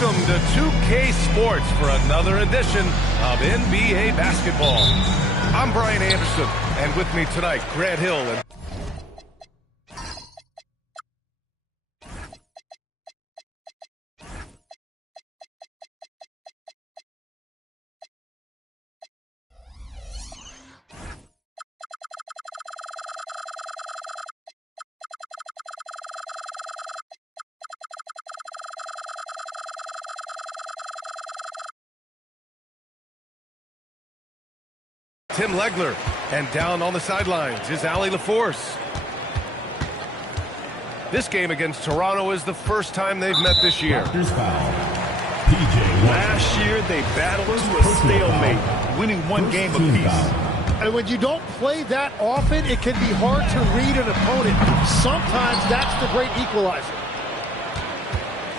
Welcome to 2K Sports for another edition of NBA basketball. I'm Brian Anderson, and with me tonight, Grant Hill and Tim Legler. And down on the sidelines is Allie LaForce. This game against Toronto is the first time they've met this year. Last year, they battled to a stalemate, winning one game apiece. And when you don't play that often, it can be hard to read an opponent. Sometimes that's the great equalizer.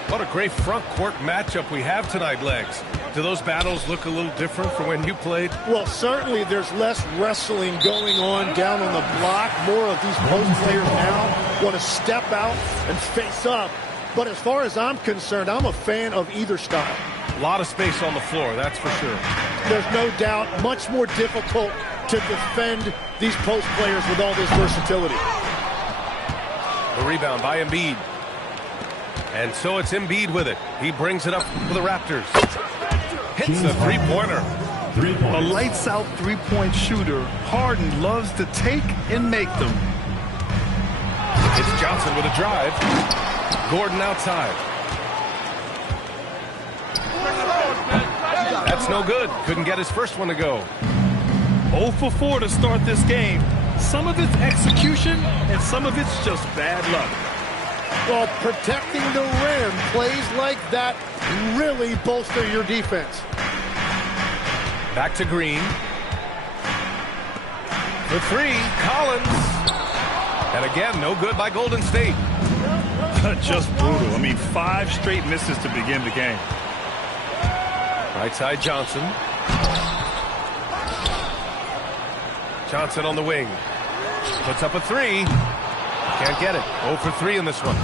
What a great front court matchup we have tonight, Legs. Do those battles look a little different from when you played? Well, certainly there's less wrestling going on down on the block. More of these post players now want to step out and face up. But as far as I'm concerned, I'm a fan of either style. A lot of space on the floor, that's for sure. There's no doubt much more difficult to defend these post players with all this versatility. The rebound by Embiid. And so it's Embiid with it. He brings it up for the Raptors. Hits the three-pointer. A lights-out three-point shooter, Harden loves to take and make them. It's Johnson with a drive. Gordon outside. That's no good. Couldn't get his first one to go. 0 for 4 to start this game. Some of it's execution, and some of it's just bad luck. Well, protecting the rim, plays like that really bolster your defense. Back to Green. The three, Collins. And again, no good by Golden State. Just brutal. I mean, 5 straight misses to begin the game. Right side, Johnson. Johnson on the wing. Puts up a three. Can't get it. 0 for 3 in this one.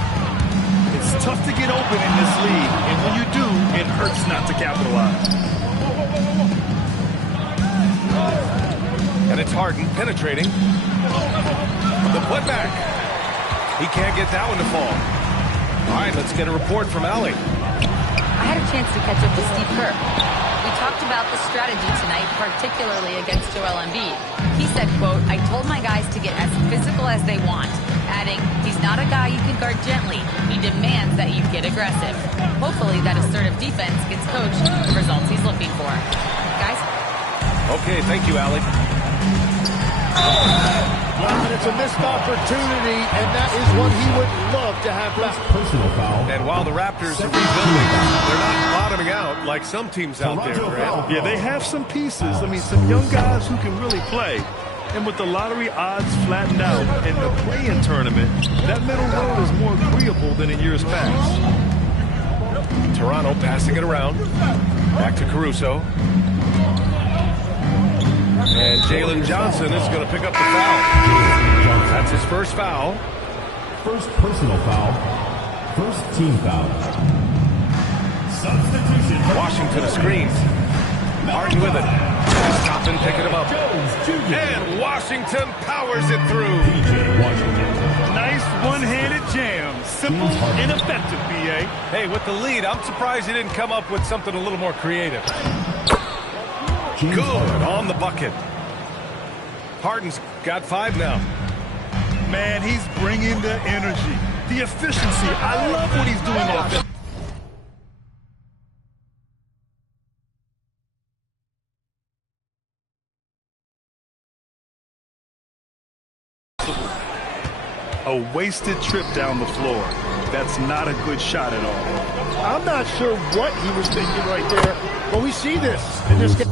It's tough to get open in this league, and when you do, it hurts not to capitalize. And it's Harden penetrating. The putback. He can't get that one to fall. All right, let's get a report from Allie. I had a chance to catch up with Steve Kerr. We talked about the strategy tonight, particularly against Joel Embiid. He said, quote, "I told my guys to get as physical as they want," adding, "He's not a guy you can guard gently. He demands that you get aggressive." Hopefully that assertive defense gets coach the results he's looking for. Guys? Okay, thank you, Allie. And it's a missed opportunity, and that is what he would love to have back. Personal foul. And while the Raptors are rebuilding, they're not bottoming out like some teams out there, Grant. Yeah, they have some pieces. I mean, some young guys who can really play. And with the lottery odds flattened out in the play-in tournament, that middle road is more agreeable than in years past. Toronto passing it around. Back to Caruso. And Jalen Johnson is going to pick up the foul. That's his first foul. First personal foul. First team foul. Substitution. Washington a screen. Harden with it. Stop and picking him up. And Washington powers it through. Nice one-handed jam. Simple and effective, B.A. Hey, with the lead, I'm surprised he didn't come up with something a little more creative. Good on the bucket. Harden's got 5 now. Man, he's bringing the energy, the efficiency. I love what he's doing offensively. A wasted trip down the floor. That's not a good shot at all. I'm not sure what he was thinking right there, but we see this in this game.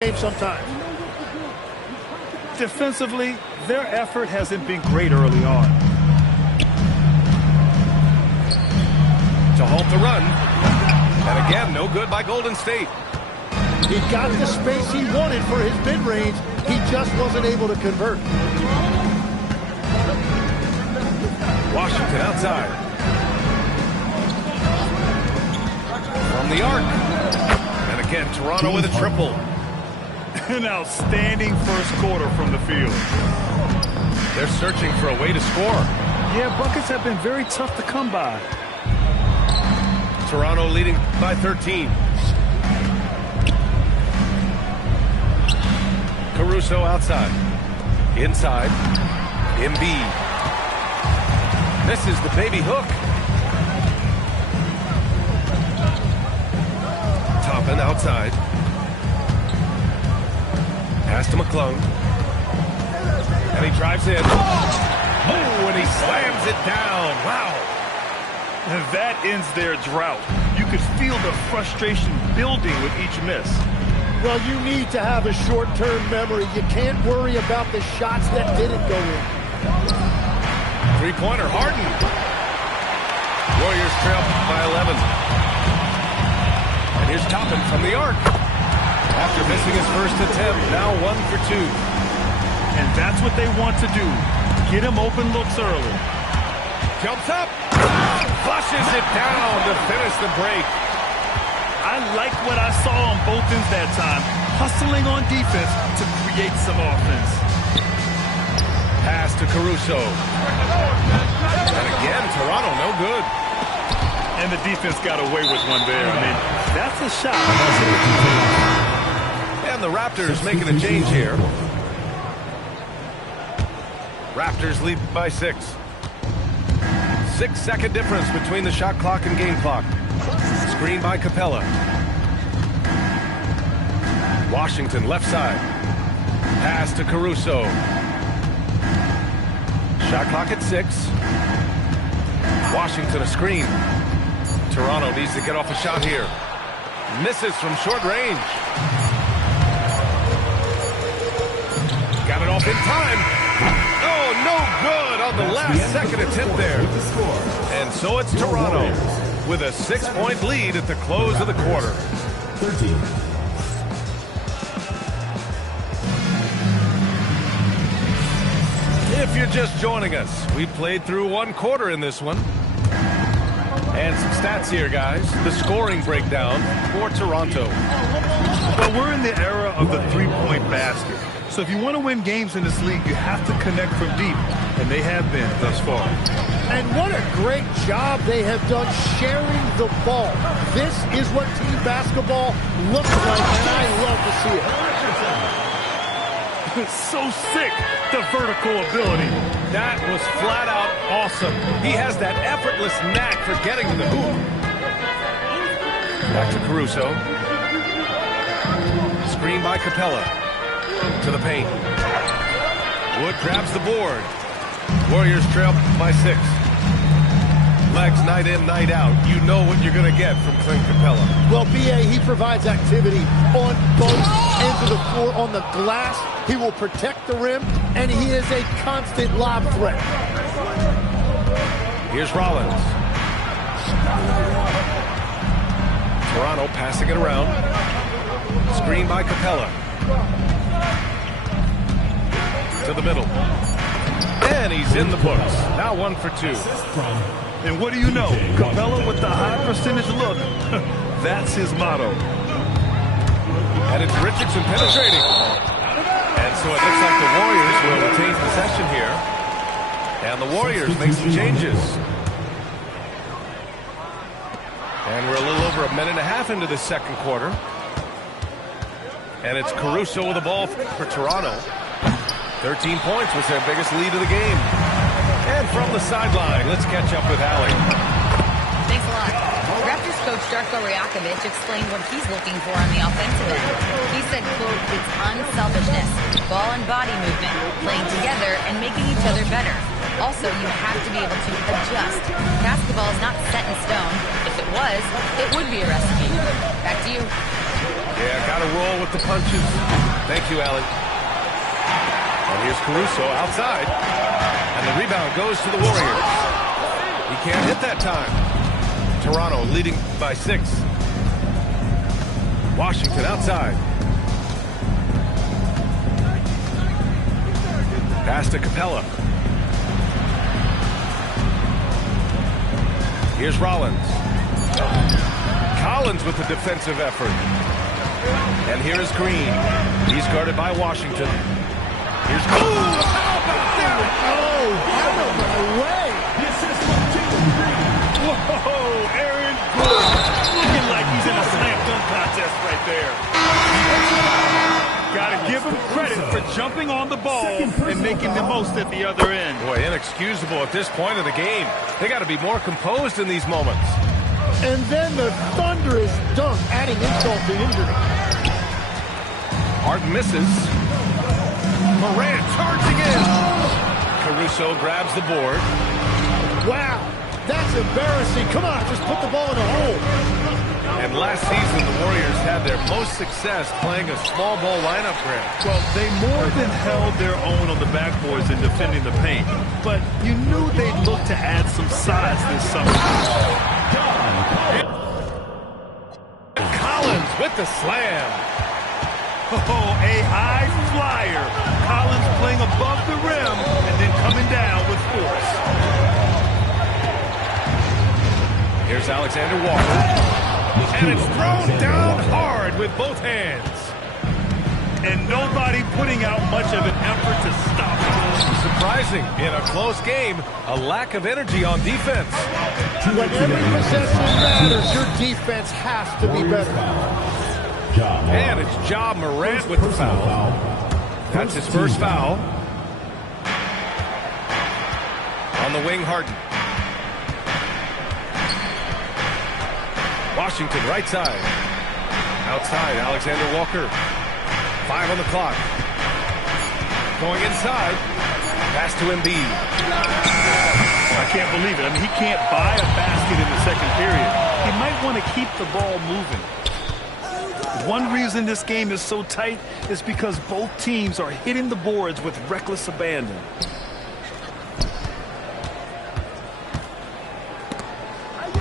game sometimes. Defensively, their effort hasn't been great early on. To halt the run. And again, no good by Golden State. He got the space he wanted for his mid-range. He just wasn't able to convert. Washington outside. From the arc. And again, Toronto with a triple. An outstanding first quarter from the field. They're searching for a way to score. Yeah, buckets have been very tough to come by. Toronto leading by 13. Caruso outside. Inside. Embiid. Misses the baby hook. Toppin outside. Pass to McClung. And he drives in. Oh, and he slams it down. Wow. And that ends their drought. You could feel the frustration building with each miss. Well, you need to have a short-term memory. You can't worry about the shots that didn't go in. Three-pointer, Harden. Warriors trail by 11. And here's Toppin from the arc. After missing his first attempt, now 1 for 2. And that's what they want to do. Get him open looks early. Jumps up. Flushes it down to finish the break. I liked what I saw on both ends that time. Hustling on defense to create some offense. Pass to Caruso. And again, Toronto no good. And the defense got away with one there. I mean, that's a shot. And the Raptors making a change here. Raptors lead by 6. 6-second difference between the shot clock and game clock. Screen by Capella. Washington left side. Pass to Caruso. Shot clock at 6. Washington a screen. Toronto needs to get off a shot here. Misses from short range. Got it off in time. Oh, no good on the last second attempt there. And so it's Toronto with a 6-point lead at the close of the quarter. 13. If you're just joining us, we played through 1 quarter in this one. And some stats here, guys. The scoring breakdown for Toronto. Well, we're in the era of the three-point basket. So if you want to win games in this league, you have to connect from deep. And they have been thus far. And what a great job they have done sharing the ball. This is what team basketball looks like, and I love to see it. It's so sick, the vertical ability. That was flat out awesome. He has that effortless knack for getting to the hoop. Back to Caruso. Screen by Capella. To the paint. Wood grabs the board. Warriors trail by 6. Legs night in, night out. You know what you're going to get from Clint Capella. Well, B.A., he provides activity on both ends of the floor. On the glass, he will protect the rim, and he is a constant lob threat. Here's Rollins. Toronto passing it around. Screen by Capella. To the middle. And he's in the books. Now 1 for 2. And what do you know? Capella with the high percentage look. That's his motto. And it's Richardson penetrating. And so it looks like the Warriors will retain possession here. And the Warriors make some changes. And we're a little over a minute and a half into the second quarter. And it's Caruso with the ball for Toronto. 13 points was their biggest lead of the game. And from the sideline, let's catch up with Allie. Thanks a lot. Raptors coach Darko Rajakovic explained what he's looking for on the offensive end. He said, quote, it's unselfishness, ball and body movement, playing together and making each other better. Also, you have to be able to adjust. Basketball is not set in stone. If it was, it would be a recipe. Back to you. Yeah, got to roll with the punches. Thank you, Allie. And here's Caruso outside. And the rebound goes to the Warriors. He can't hit that time. Toronto leading by 6. Washington outside. Pass to Capella. Here's Rollins. Collins with the defensive effort. And here is Green. He's guarded by Washington. Here's How about that? Oh, out of my way. Whoa, Aaron Gordon. Looking like he's in a slam dunk contest right there. Got to give him credit for jumping on the ball and making the most at the other end. Boy, inexcusable at this point of the game. They got to be more composed in these moments. And then the thunderous dunk, adding insult to injury. Harden misses. Morant charging in. Caruso grabs the board. Wow, that's embarrassing. Come on, just put the ball in the hole. And last season, the Warriors had their most success playing a small ball lineup, Grant. Well, they more than held their own on the backboards in defending the paint. But you knew they'd look to add some size this summer. Collins with the slam. Oh, a high flyer. Collins playing above the rim and then coming down with force. Here's Alexander Walker. And it's thrown down hard with both hands. And nobody putting out much of an effort to stop it. Surprising, in a close game, a lack of energy on defense. When every possession matters, your defense has to be better. And it's Ja Morant with the foul. That's his first foul. On the wing, Harden. Washington, right side. Outside, Alexander Walker. 5 on the clock. Going inside. Pass to Embiid. I can't believe it. I mean, he can't buy a basket in the second period. He might want to keep the ball moving. One reason this game is so tight is because both teams are hitting the boards with reckless abandon.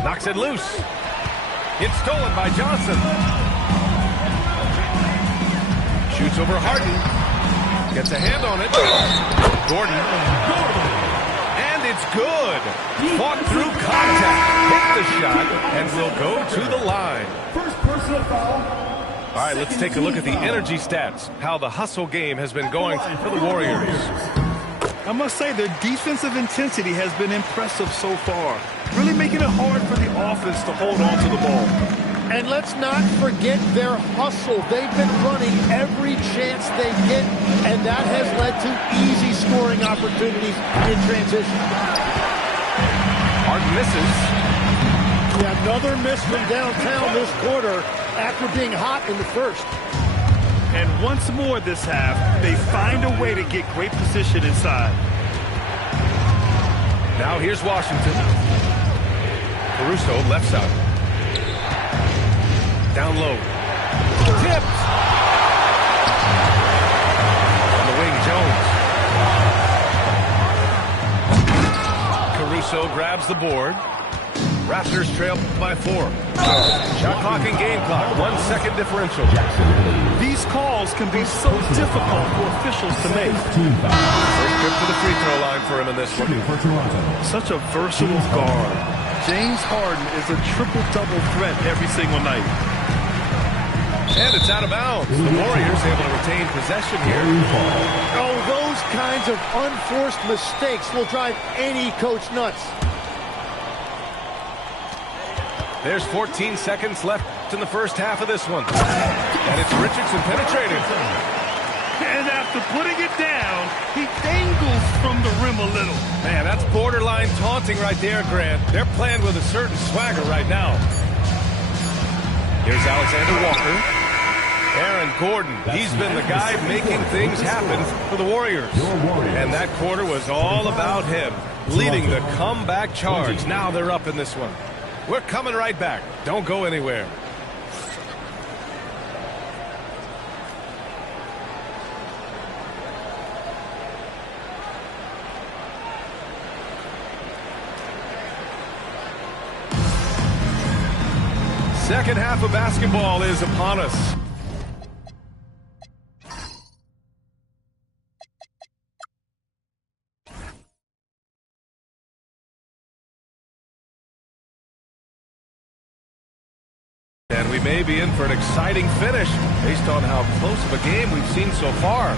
Knocks it loose. It's stolen by Johnson. Shoots over Harden. Gets a hand on it. Gordon. And it's good. Fought through contact. Hit the shot and will go to the line. First personal foul. All right, let's take a look at the energy stats. How the hustle game has been going for the Warriors. I must say their defensive intensity has been impressive so far. Really making it hard for the offense to hold on to the ball. And let's not forget their hustle. They've been running every chance they get, and that has led to easy scoring opportunities in transition. Harden misses. Yeah, another miss from downtown this quarter after being hot in the first. And once more this half, they find a way to get great position inside. Now here's Washington. Caruso, left side. Down low. Tipped. On the wing, Jones. Caruso grabs the board. Raptors trail by 4. Shot clock and game clock. 1 second differential. These calls can be so difficult for officials to make. First trip to the free throw line for him in this one. Such a versatile guard. James Harden is a triple-double threat every single night. And it's out of bounds. The Warriors able to retain possession here. Oh, those kinds of unforced mistakes will drive any coach nuts. There's 14 seconds left in the first half of this one. And it's Richardson penetrating. And after putting it down, he dangles from the rim a little. Man, that's borderline taunting right there, Grant. They're playing with a certain swagger right now. Here's Alexander Walker. Aaron Gordon, he's been the guy making things happen for the Warriors. And that quarter was all about him, leading the comeback charge. Now they're up in this one. We're coming right back. Don't go anywhere. Second half of basketball is upon us. And we may be in for an exciting finish based on how close of a game we've seen so far.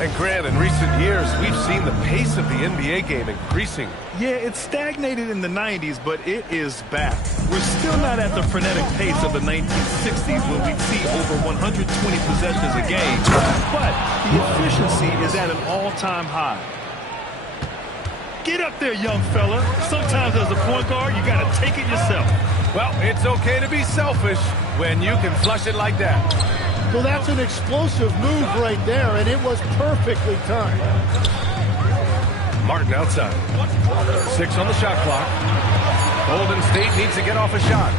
And Grant, in recent years, we've seen the pace of the NBA game increasing. Yeah, it stagnated in the 90s, but it is back. We're still not at the frenetic pace of the 1960s when we'd see over 120 possessions a game. But the efficiency is at an all-time high. Get up there, young fella. Sometimes as a point guard, you got to take it yourself. Well, it's okay to be selfish when you can flush it like that. Well, that's an explosive move right there, and it was perfectly timed. Martin outside. 6 on the shot clock. Golden State needs to get off a shot.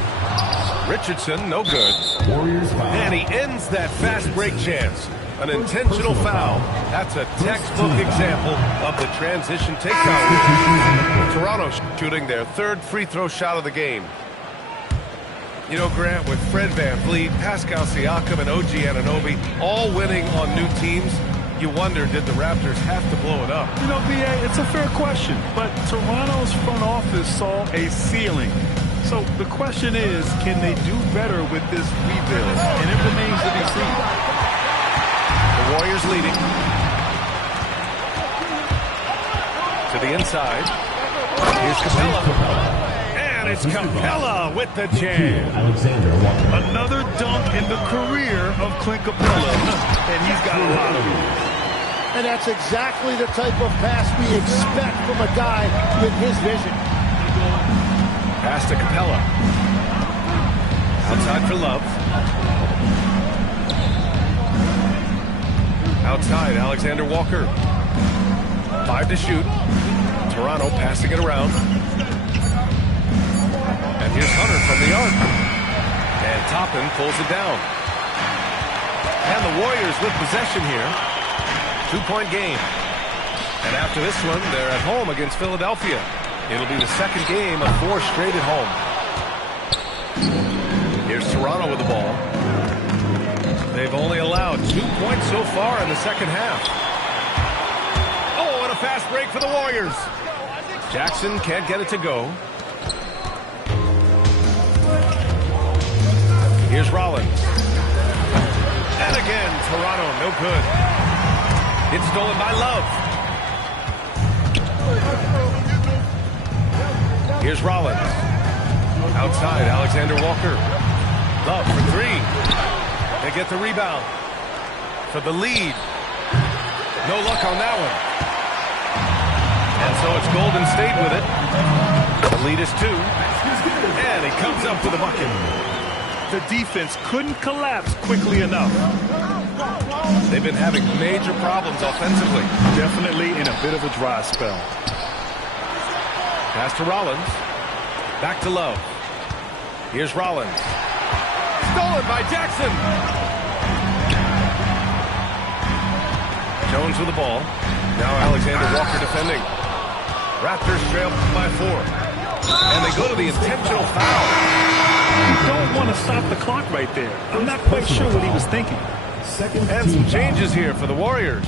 Richardson, no good. Warriors foul. And he ends that fast break chance. An intentional foul. That's a textbook example of the transition takedown. Toronto shooting their third free throw shot of the game. You know, Grant, with Fred VanVleet, Pascal Siakam, and OG Anunoby all winning on new teams, you wonder, did the Raptors have to blow it up? You know, B.A., it's a fair question, but Toronto's front office saw a ceiling. So the question is, can they do better with this rebuild? And it remains to be seen. The Warriors leading. To the inside. Here's Capella. And it's Capella with the jam. Another dunk in the career of Clint Capella, and he's got a lot of them. And that's exactly the type of pass we expect from a guy with his vision. Pass to Capella. Outside for Love. Outside, Alexander Walker. 5 to shoot. Toronto passing it around. And here's Hunter from the arc. And Toppin pulls it down. And the Warriors with possession here. 2-point game. And after this one, they're at home against Philadelphia. It'll be the second game of 4 straight at home. Here's Toronto with the ball. They've only allowed 2 points so far in the second half. Oh, and a fast break for the Warriors. Jackson can't get it to go. Here's Rollins. And again, Toronto, no good. It's stolen by Love. Here's Rollins. Outside, Alexander Walker. Love for 3. They get the rebound for the lead. No luck on that one. And so it's Golden State with it. The lead is 2. And he comes up with a bucket. The defense couldn't collapse quickly enough. They've been having major problems offensively. Definitely in a bit of a dry spell. Pass to Rollins. Back to Love. Here's Rollins. Stolen by Jackson. Jones with the ball. Now Alexander Walker defending. Raptors trail by 4. And they go to the intentional foul. You don't want to stop the clock right there. I'm not quite sure what he was thinking. And some changes here for the Warriors.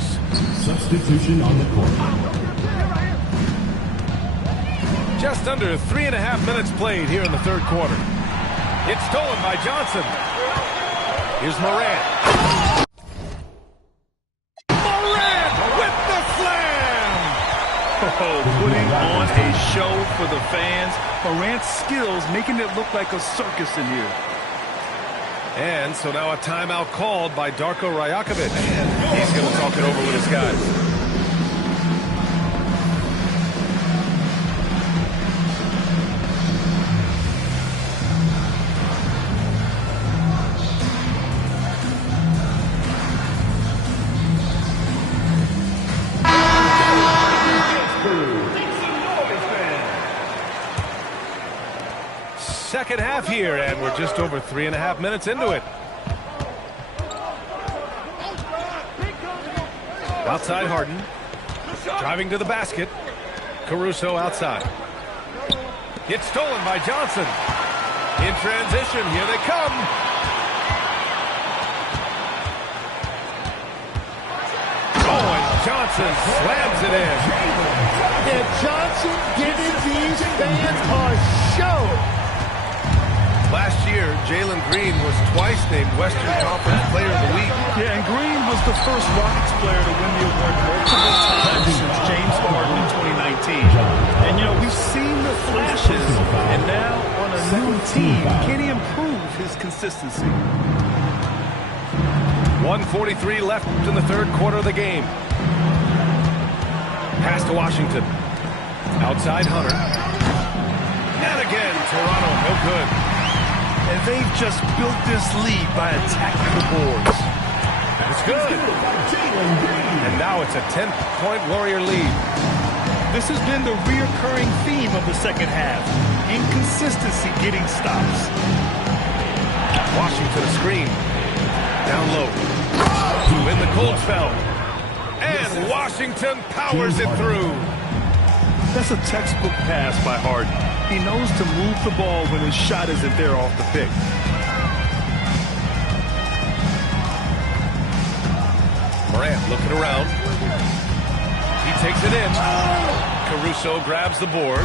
Substitution on the court. Just under 3.5 minutes played here in the third quarter. It's stolen by Johnson. Here's Morant. Morant with the slam! Oh, putting on a show for the fans. Morant's skills making it look like a circus in here. And so now a timeout called by Darko Rajakovic. And he's going to talk it over with his guys. Second half here, and we're just over 3.5 minutes into it. Outside Harden. Driving to the basket. Caruso outside. It's stolen by Johnson. In transition, here they come. Oh, and Johnson slams it in. And Johnson giving these fans a show. Last year, Jalen Green was twice named Western Conference Player of the Week. Yeah, and Green was the first Rockets player to win the award multiple times since James Harden in 2019. And, you know, we've seen the flashes, and now on a new team, can he improve his consistency? 1:43 left in the third quarter of the game. Pass to Washington. Outside Hunter. And again, Toronto, no good. And they've just built this lead by attacking the boards. It's good. And now it's a 10-point Warrior lead. This has been the reoccurring theme of the second half. Inconsistency getting stops. Washington a screen. Down low. To win the cold spell. And Washington powers it through. That's a textbook pass by Harden. He knows to move the ball when his shot isn't there off the pick. Morant looking around. He takes it in. Caruso grabs the board.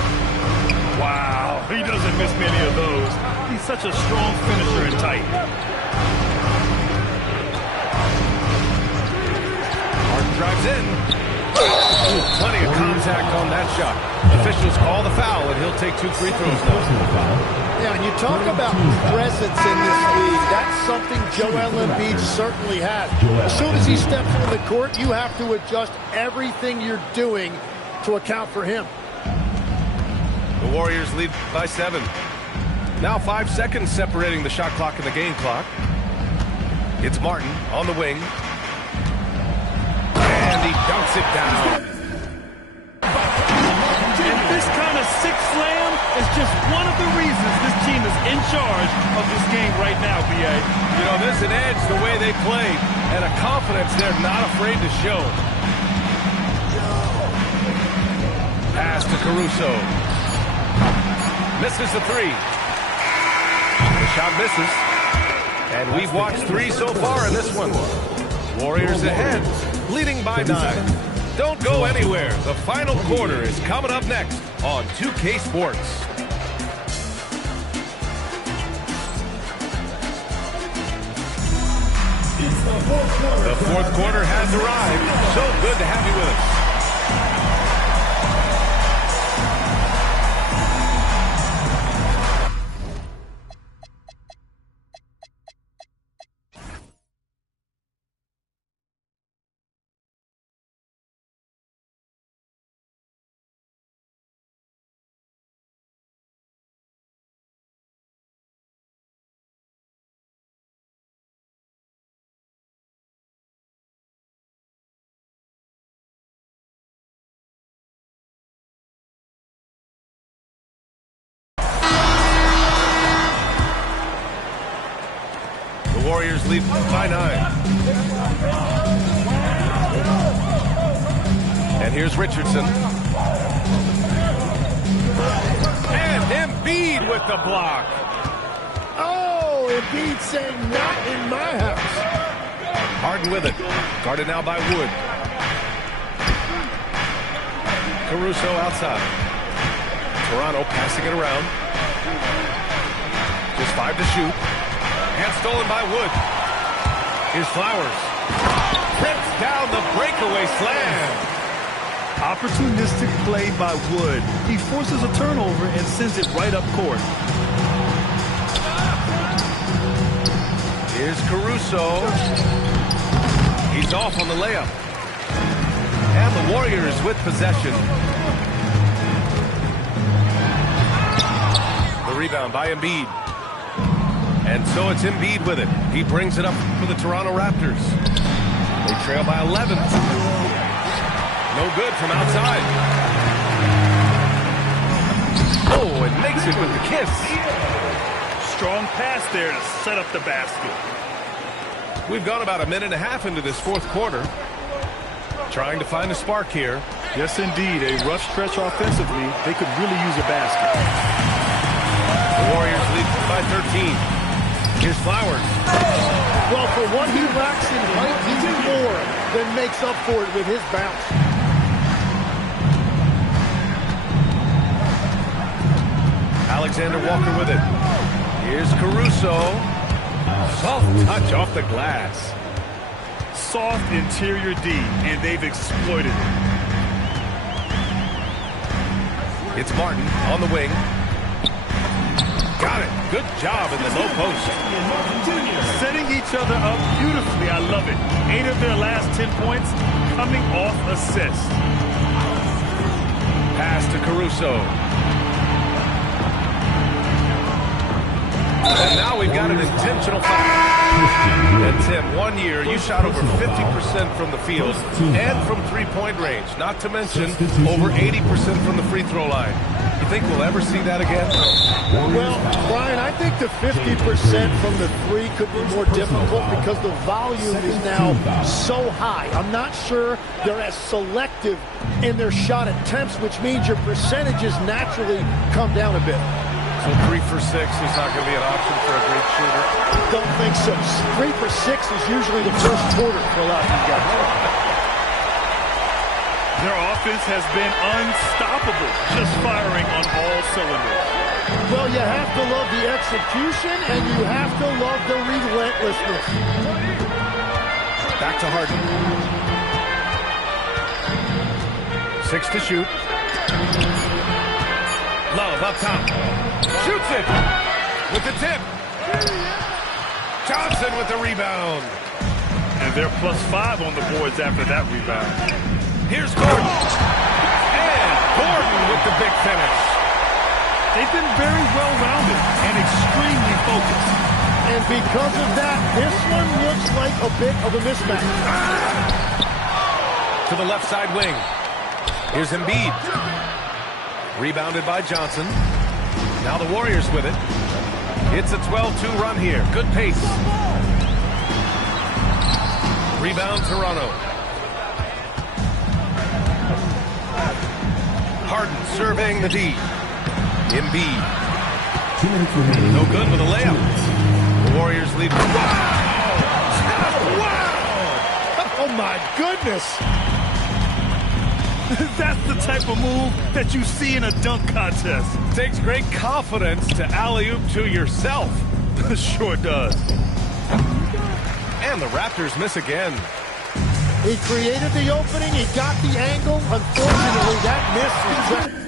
Wow, he doesn't miss many of those. He's such a strong finisher and tight. Harden drives in. Ooh, plenty of contact on that shot. Officials call the foul, and he'll take 2 free throws now. Yeah, and you talk about presence in this league. That's something Joel Embiid certainly has. As soon as he steps on the court, you have to adjust everything you're doing to account for him. The Warriors lead by 7. Now 5 seconds separating the shot clock and the game clock. It's Martin on the wing. And he dunks it down. And this kind of sick slam is just one of the reasons this team is in charge of this game right now, B.A. You know, there's an edge the way they play and a confidence they're not afraid to show. Pass to Caruso. Misses the 3. The shot misses. And we've watched 3 so far in this one. Warriors ahead, leading by 9. Don't go anywhere. The final quarter is coming up next on 2K Sports. The fourth quarter has arrived. So good to have you with us. Warriors lead by 9. And here's Richardson. And Embiid with the block. Oh, Embiid saying not in my house. Harden with it. Guarded now by Wood. Caruso outside. Toronto passing it around. Just 5 to shoot. And stolen by Wood. Here's Flowers. Trips down the breakaway slam. Opportunistic play by Wood. He forces a turnover and sends it right up court. Here's Caruso. He's off on the layup. And the Warriors with possession. The rebound by Embiid. And so it's Embiid with it. He brings it up for the Toronto Raptors. They trail by 11. No good from outside. Oh, and makes it with the kiss. Strong pass there to set up the basket. We've gone about a minute and a half into this fourth quarter. Trying to find a spark here. Yes, indeed. A rough stretch offensively. They could really use a basket. The Warriors lead by 13. Here's Flowers. Well, for what he lacks in height, he more than makes up for it with his bounce. Alexander Walker with it. Here's Caruso. Soft touch off the glass. Soft interior D, and they've exploited it. It's Martin on the wing. Got it. Good job in the low post. Setting each other up beautifully. I love it. 8 of their last 10 points coming off assists. Pass to Caruso. And now we've got an intentional foul. And Tim, 1 year, you shot over 50% from the field and from three-point range. Not to mention over 80% from the free throw line. You think we'll ever see that again? Well, Brian, I think the 50% from the three could be more difficult because the volume is now so high. I'm not sure they're as selective in their shot attempts, which means your percentages naturally come down a bit. So 3 for 6 is not going to be an option for a great shooter? Don't think so. 3 for 6 is usually the first quarter for a lot of these guys. Their offense has been unstoppable, just firing on all cylinders. Well, you have to love the execution, and you have to love the relentlessness. Back to Harden. 6 to shoot. Love up top. Shoots it with the tip. Johnson with the rebound. And they're +5 on the boards after that rebound. Here's Gordon. And Gordon with the big finish. They've been very well-rounded and extremely focused. And because of that, this one looks like a bit of a mismatch. To the left side wing. Here's Embiid. Rebounded by Johnson. Now the Warriors with it. It's a 12-2 run here. Good pace. Rebound Toronto. Harden surveying the D. Embiid. 2 minutes remaining. No good with a layup. The Warriors lead. Wow! Wow! Oh, my goodness. That's the type of move that you see in a dunk contest. Takes great confidence to alley-oop to yourself. Sure does. And the Raptors miss again. He created the opening. He got the angle. Unfortunately, that miss is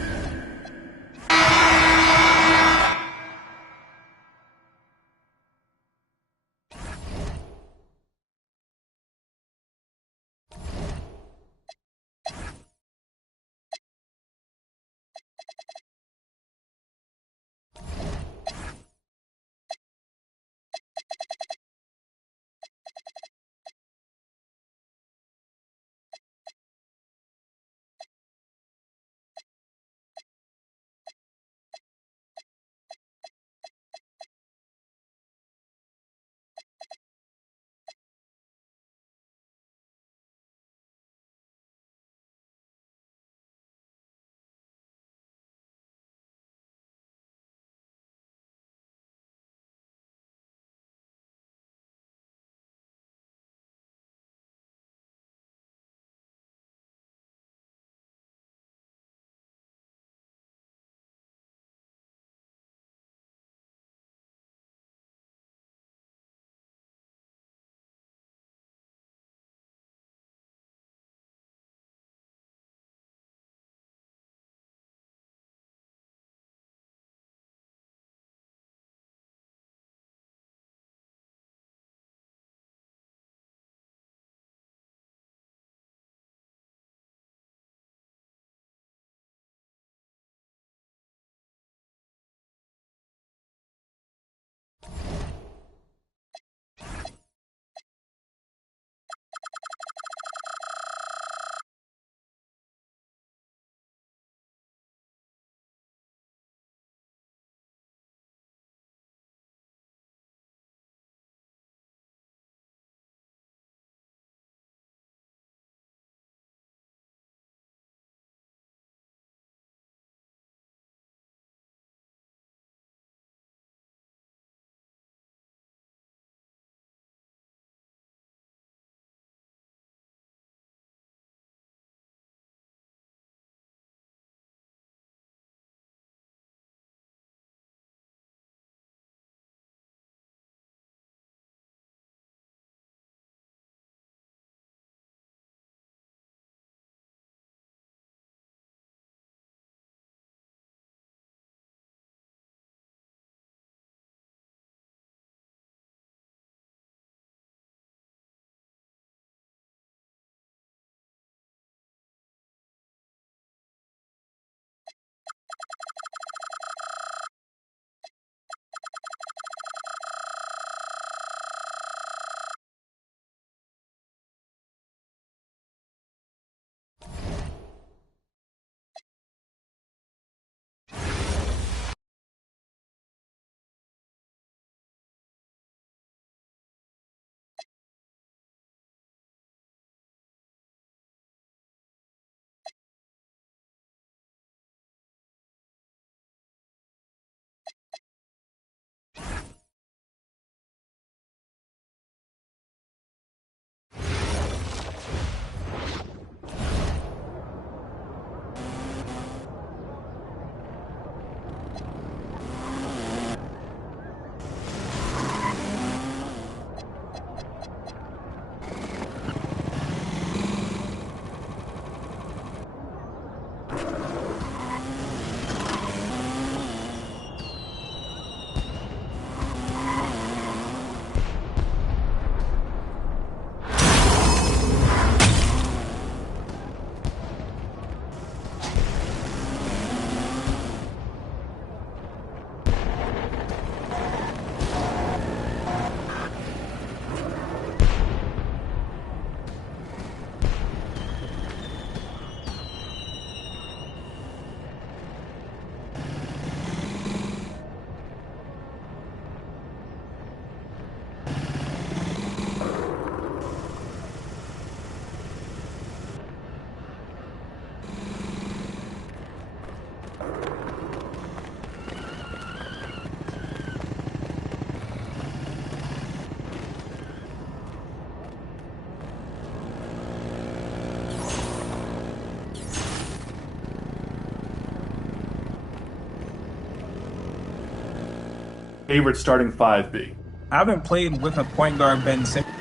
favorite starting five be? I haven't played with a point guard Ben Simmons.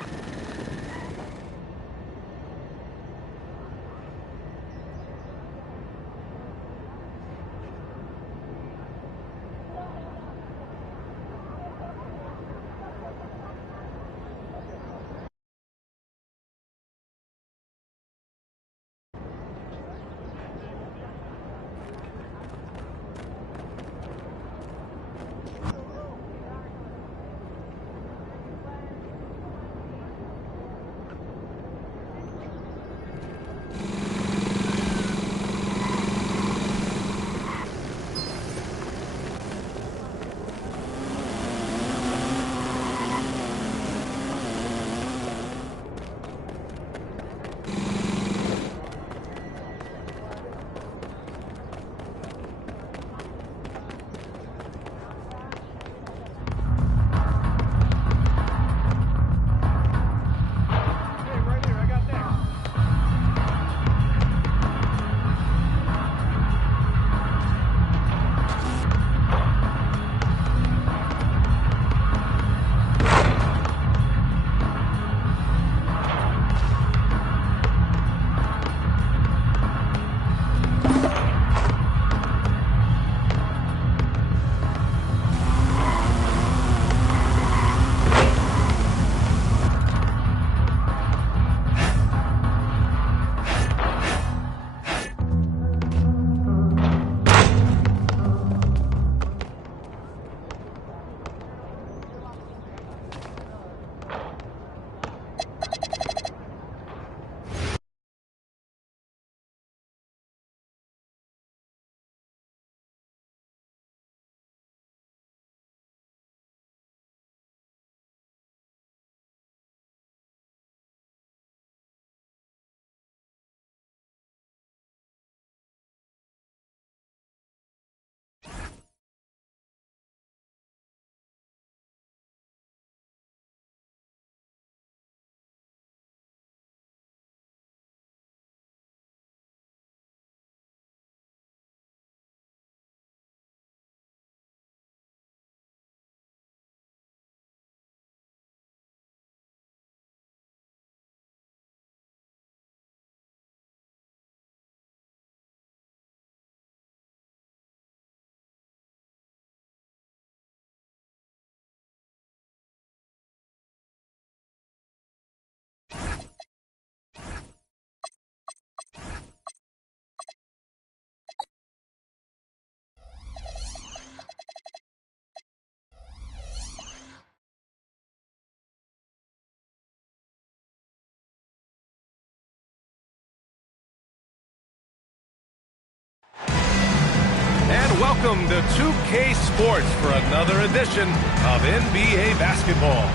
And welcome to 2K Sports for another edition of NBA basketball.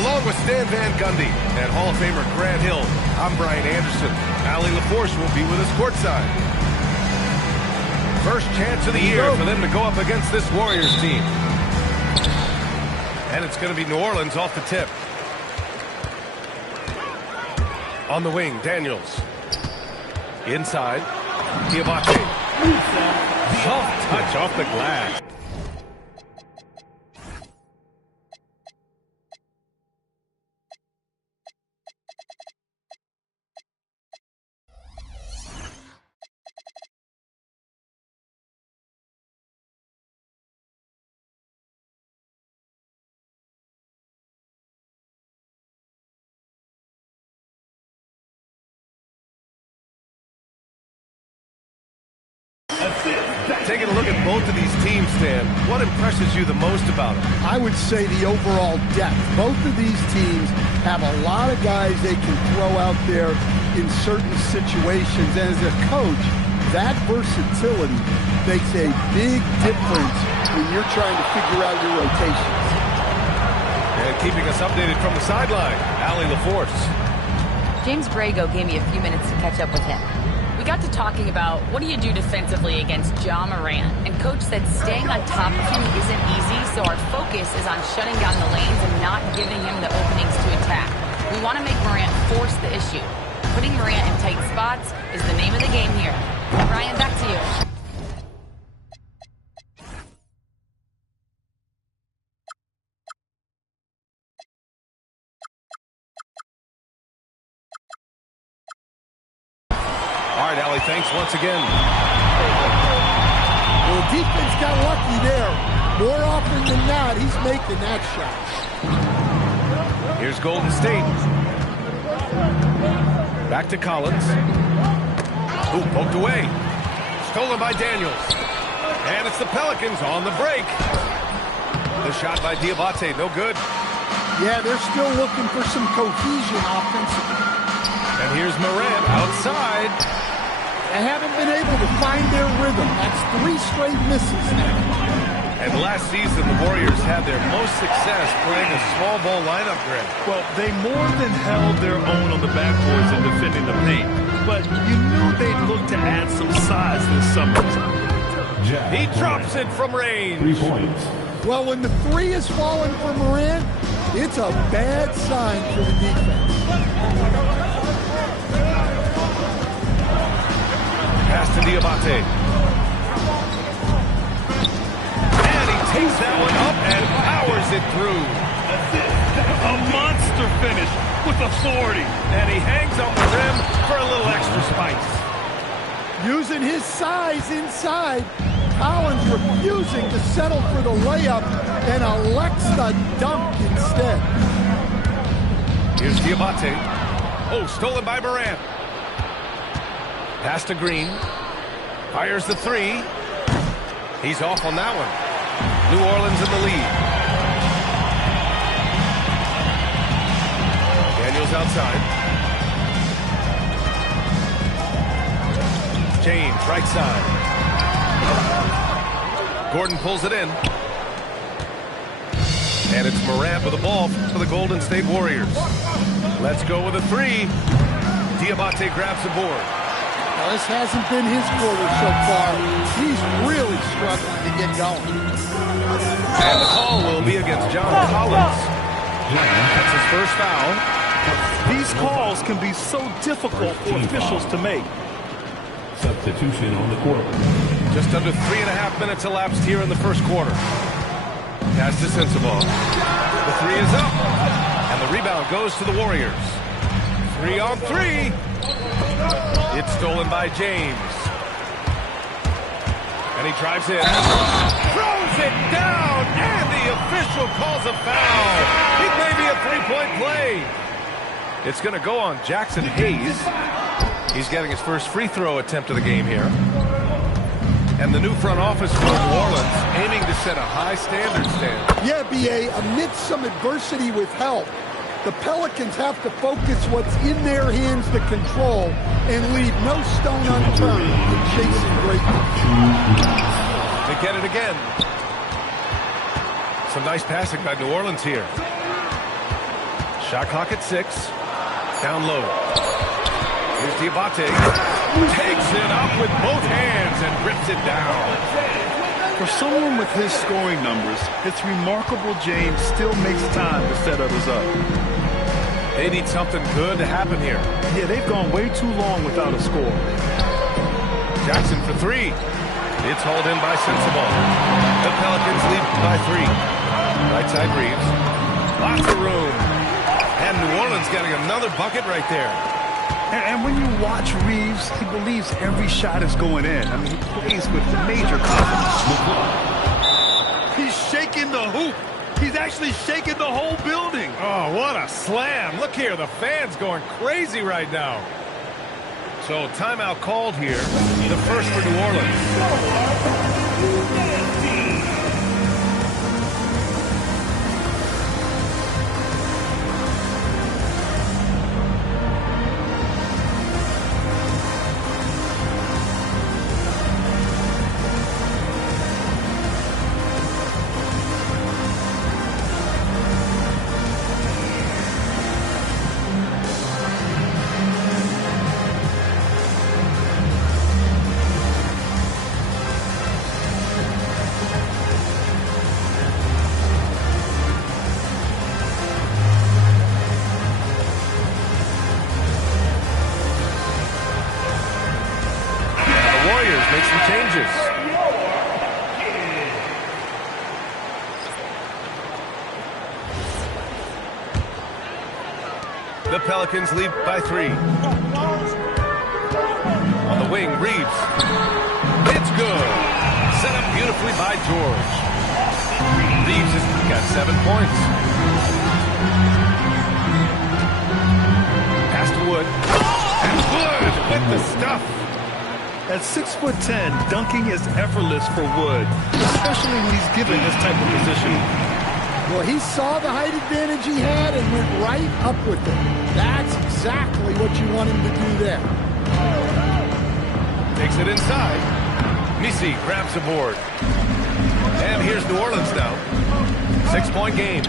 Along with Stan Van Gundy and Hall of Famer Grant Hill, I'm Brian Anderson. Allie LaForce will be with us courtside. First chance of the year for them to go up against this Warriors team. And it's going to be New Orleans off the tip. On the wing, Daniels. Inside, Diabate. Soft touch off the glass. Taking a look at both of these teams, Stan, what impresses you the most about them? I would say the overall depth. Both of these teams have a lot of guys they can throw out there in certain situations. And as a coach, that versatility makes a big difference when you're trying to figure out your rotations. And keeping us updated from the sideline, Allie LaForce. James Brago gave me a few minutes to catch up with him. We got to talking about what do you do defensively against Ja Morant, and Coach said staying on top of him isn't easy, so our focus is on shutting down the lanes and not giving him the openings to attack. We want to make Morant force the issue. Putting Morant in tight spots is the name of the game here. Brian, back to you. All right, Allie, thanks once again. Well, the defense got lucky there. More often than not, he's making that shot. Here's Golden State. Back to Collins. Ooh, poked away. Stolen by Daniels. And it's the Pelicans on the break. The shot by Diabate, no good. Yeah, they're still looking for some cohesion offensively. And here's Morant outside. They haven't been able to find their rhythm. That's 3 straight misses now. And last season, the Warriors had their most success playing a small ball lineup, Greg. Well, they more than held their own on the backboards and defending the paint. But you knew they'd look to add some size this summer. He drops it from range. 3 points. Well, when the 3 is falling for Morant, it's a bad sign for the defense. Pass to Diabate. And he takes that one up and powers it through. A monster finish with authority. And he hangs on the rim for a little extra spice. Using his size inside, Collins refusing to settle for the layup and elects the dunk instead. Here's Diabate. Oh, stolen by Morant. Pass to Green. Fires the 3. He's off on that one. New Orleans in the lead. Daniels outside. James, right side. Gordon pulls it in. And it's Morant with the ball for the Golden State Warriors. Let's go with a 3. Diabate grabs the board. Now, this hasn't been his quarter so far. He's really struggling to get going. And the call will be against John Collins. That's his first foul. These calls can be so difficult for officials to make. Substitution on the court. Just under 3.5 minutes elapsed here in the first quarter. Pass to Sensabaugh. The 3 is up. And the rebound goes to the Warriors. 3 on 3. It's stolen by James. And he drives in. Throws it down. And the official calls a foul. It may be a 3-point play. It's going to go on Jackson Hayes. He's getting his first free throw attempt of the game here. And the new front office for New Orleans aiming to set a high standard, Stan. Yeah, B.A., amidst some adversity with help, the Pelicans have to focus what's in their hands to control and leave no stone unturned in chasing greatness. They get it again. Some nice passing by New Orleans here. Shot clock at 6. Down low. Here's Diabate. Takes it up with both hands and rips it down. For someone with his scoring numbers, it's remarkable James still makes time to set others up. They need something good to happen here. Yeah, they've gone way too long without a score. Jackson for 3. It's hauled in by Sensabaugh. The Pelicans lead by 3. Right side Reeves. Lots of room. And New Orleans getting another bucket right there. And when you watch Reeves, he believes every shot is going in. I mean, he plays with major confidence. He's shaking the hoop. He's actually shaking the whole building. Oh, what a slam. Look here, the fans going crazy right now. So timeout called here. The first for New Orleans. Make some changes. The Pelicans lead by 3. wing, Reeves. It's good. Set up beautifully by George. Reeves has got 7 points. Pass to Wood. And Wood with the stuff. At 6'10", dunking is effortless for Wood, especially when he's given this type of position. Well, he saw the height advantage he had and went right up with it. That's exactly what you want him to do there. Takes it inside. Misi grabs the board. And here's New Orleans now. 6-point game.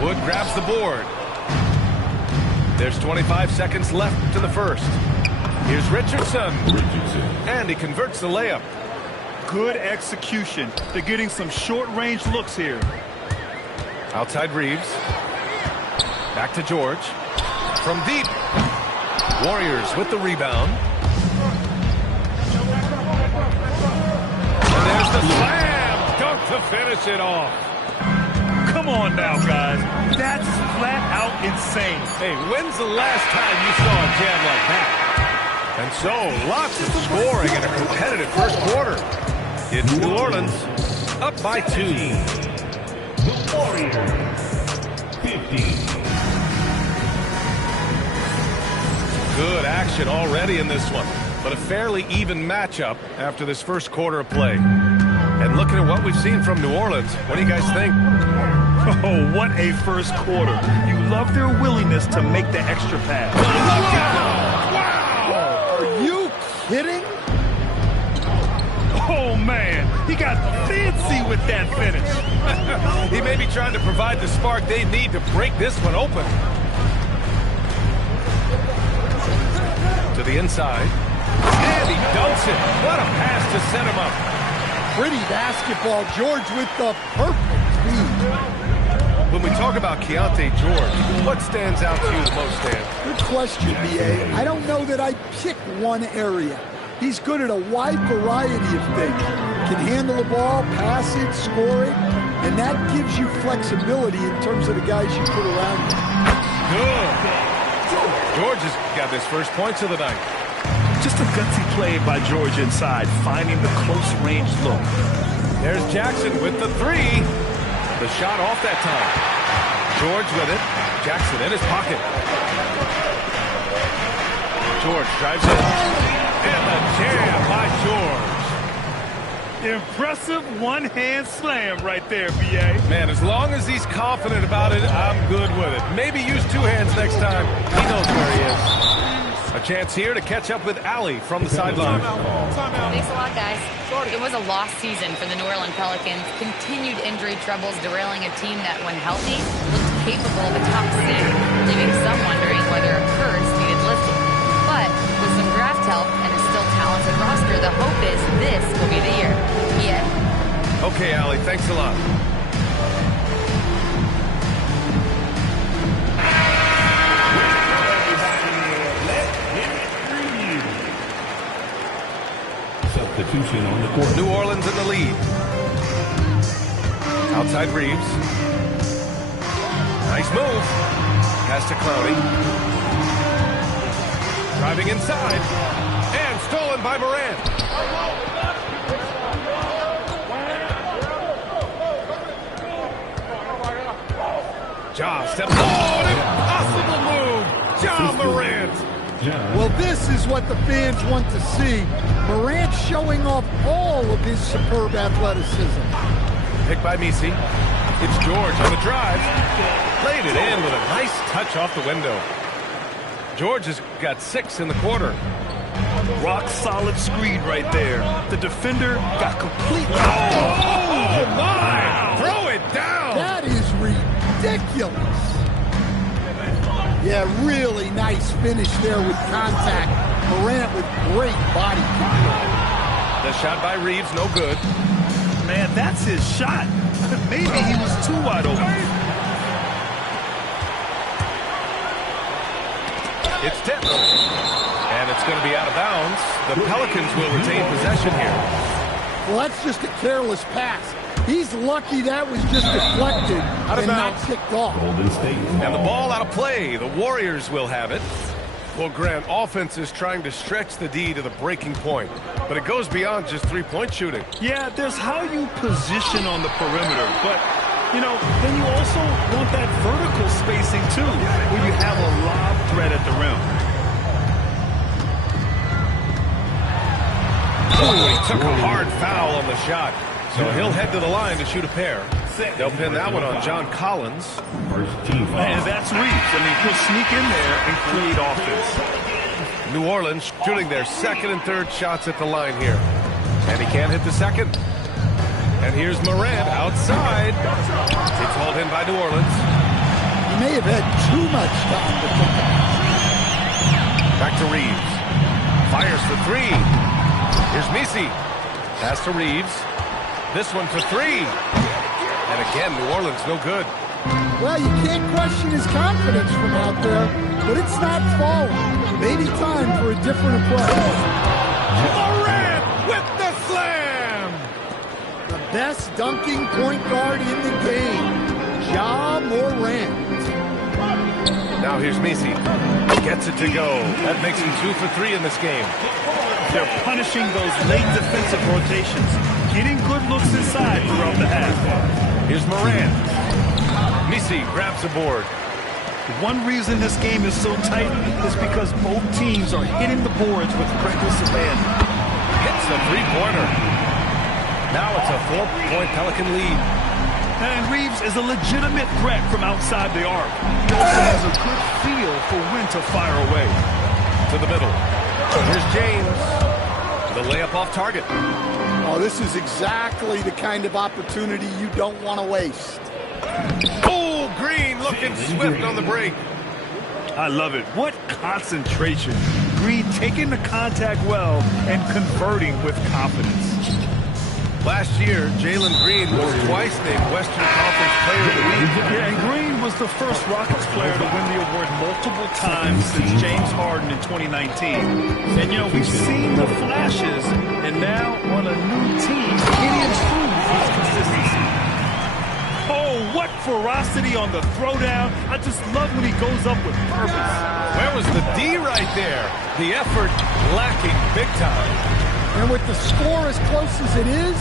Wood grabs the board. There's 25 seconds left to the first. Here's Richardson. And he converts the layup. Good execution. They're getting some short-range looks here. Outside Reeves. Back to George. From deep. Warriors with the rebound. And there's the slam. Dunk to finish it off. Come on now, guys. That's flat out insane. Hey, when's the last time you saw a jam like that? And so, lots of scoring in a competitive first quarter. It's New Orleans up by 2. The Warriors, 50. Good action already in this one, but a fairly even matchup after this first quarter of play. And looking at what we've seen from New Orleans, what do you guys think? Oh, what a first quarter. You love their willingness to make the extra pass. Wow! Are you kidding? Oh, man. He got fancy with that finish. He may be trying to provide the spark they need to break this one open. To the inside. And he dunks it. What a pass to set him up. Pretty basketball. George with the perfect feed. When we talk about Keontae George, what stands out to you the most, Dan? Good question, B.A. I don't know that I pick one area. He's good at a wide variety of things. Can handle the ball, pass it, score it, and that gives you flexibility in terms of the guys you put around him. Good. George has got his first points of the night. Just a gutsy play by George inside, finding the close-range look. There's Jackson with the 3. The shot off that time. George with it. Jackson in his pocket. George drives in. And the jam by George. Impressive one-hand slam right there, B.A. Man, as long as he's confident about it, I'm good with it. Maybe use 2 hands next time. He knows where he is. A chance here to catch up with Allie from the sideline. Thanks a lot, guys. It was a lost season for the New Orleans Pelicans. Continued injury troubles derailing a team that, when healthy, looked capable of a top seed, leaving some wondering whether a curse needed lifting. But with some draft help and a still talented roster, the hope is this will be the year. Yeah. Okay, Allie, thanks a lot. Substitution on the court. New Orleans in the lead. Outside Reeves. Nice move. Pass to Clowney. Driving inside. And stolen by Morant. Ja steps. Oh, an impossible move. Ja Morant. Well, this is what the fans want to see. Morant showing off all of his superb athleticism. Picked by Misi. It's George on the drive. Played it in with a nice touch off the window. George has got 6 in the quarter. Rock solid screen right there. The defender got completely. Oh, my! Throw it down! That is ridiculous. Yeah, really nice finish there with contact. Morant with great body control. The shot by Reeves, no good. Man, that's his shot. Maybe he was too wide open. It's tipped. And it's going to be out of bounds. The Pelicans will retain possession here. Well, that's just a careless pass. He's lucky that was just deflected and not kicked off. Golden State. And the ball out of play. The Warriors will have it. Well, Grant, offense is trying to stretch the D to the breaking point, but it goes beyond just three-point shooting. Yeah, there's how you position on the perimeter, but, you know, then you also want that vertical spacing, too, where you have a lob threat at the rim. Oh, he took a hard foul on the shot, so he'll head to the line to shoot a pair. They'll pin that one on John Collins. And that's Reeves. I mean, he'll sneak in there and create offense. New Orleans shooting their second and third shots at the line here. And he can't hit the second. And here's Morant outside. It's hauled in by New Orleans. He may have had too much time to pick up. Back to Reeves. Fires for three. Here's Messi. Pass to Reeves. This one for three. And again, New Orleans no good. Well, you can't question his confidence from out there, but it's not falling. Maybe time for a different approach. Morant with the slam! The best dunking point guard in the game, Ja Morant. Now here's Messi. Gets it to go. That makes him 2 for 3 in this game. They're punishing those late defensive rotations, getting good looks inside throughout the half. Here's Morant. Messi grabs the board. One reason this game is so tight is because both teams are hitting the boards with reckless abandon. Hits the three-pointer. Now it's a 4-point Pelican lead. And Reeves is a legitimate threat from outside the arc. He also has a good feel for when to fire away. To the middle. Here's James. The layup off target. Oh, this is exactly the kind of opportunity you don't want to waste. Oh, Green looking swift on the break. I love it. What concentration. Green taking the contact well and converting with confidence. Last year, Jalen Green was twice named Western Conference Player of the Week. Yeah, and Green was the first Rockets player to win the award multiple times since James Harden in 2019. And, you know, we've seen the flashes, and now on a new team, he improves his consistency. Oh, what ferocity on the throwdown. I just love when he goes up with purpose. Where was the D right there? The effort lacking big time. And with the score as close as it is,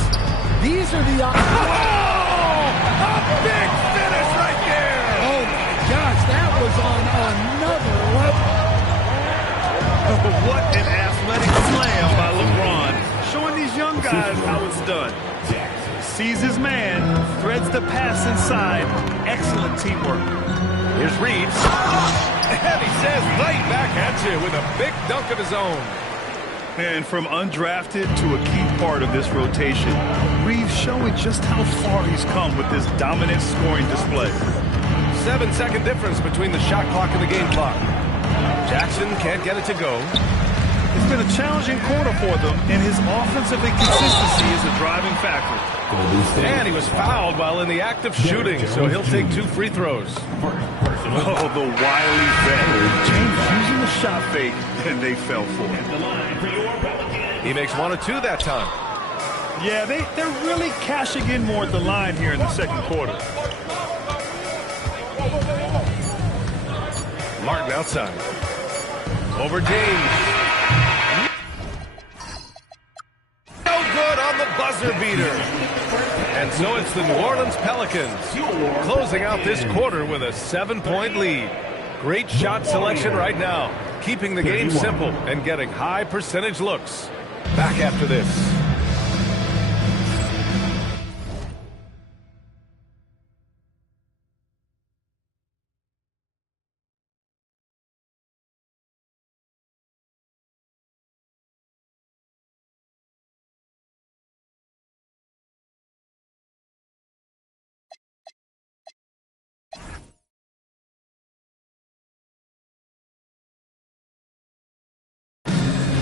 these are the... Oh! A big finish right there! Oh, my gosh, that was on another level. What an athletic slam by LeBron, showing these young guys how it's done. Sees his man, threads the pass inside. Excellent teamwork. Here's Reeves. And he says right back at you with a big dunk of his own. And from undrafted to a key part of this rotation, Reeves showing just how far he's come with this dominant scoring display. 7-second difference between the shot clock and the game clock. Jackson can't get it to go. It's been a challenging quarter for them, and his offensive inconsistency is a driving factor. And he was fouled while in the act of shooting, so he'll take 2 free throws. Oh, the wily vet. James using the shot fake, and they fell for it. He makes 1 of 2 that time. Yeah, they're really cashing in more at the line here in the second quarter. Martin outside. Over James. No good on the buzzer beater. And so it's the New Orleans Pelicans closing out this quarter with a 7-point lead. Great shot selection right now, keeping the game simple and getting high percentage looks. Back after this.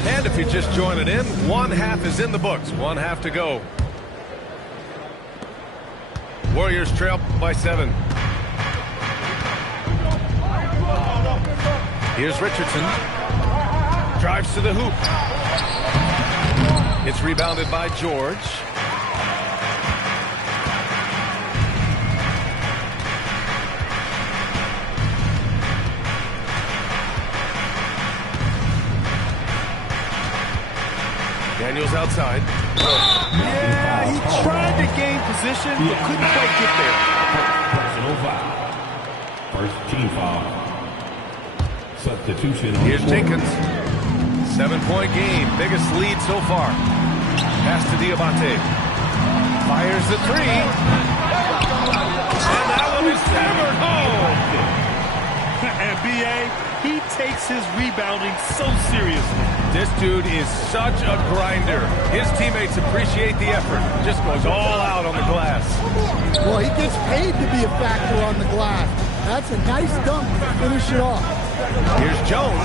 And if you're just joining in, 1 half is in the books. 1 half to go. Warriors trail by 7. Here's Richardson. Drives to the hoop. It's rebounded by George. Daniels outside. Yeah, he tried to gain position, but couldn't quite get there. Personal foul. First team foul. Substitution. Here's Jenkins. 7-point game. Biggest lead so far. Pass to Diabate. Fires the three. And that one is hammered home. And B.A., he takes his rebounding so seriously. This dude is such a grinder. His teammates appreciate the effort. Just goes all out on the glass. Well, he gets paid to be a factor on the glass. That's a nice dunk to finish it off. Here's Jones.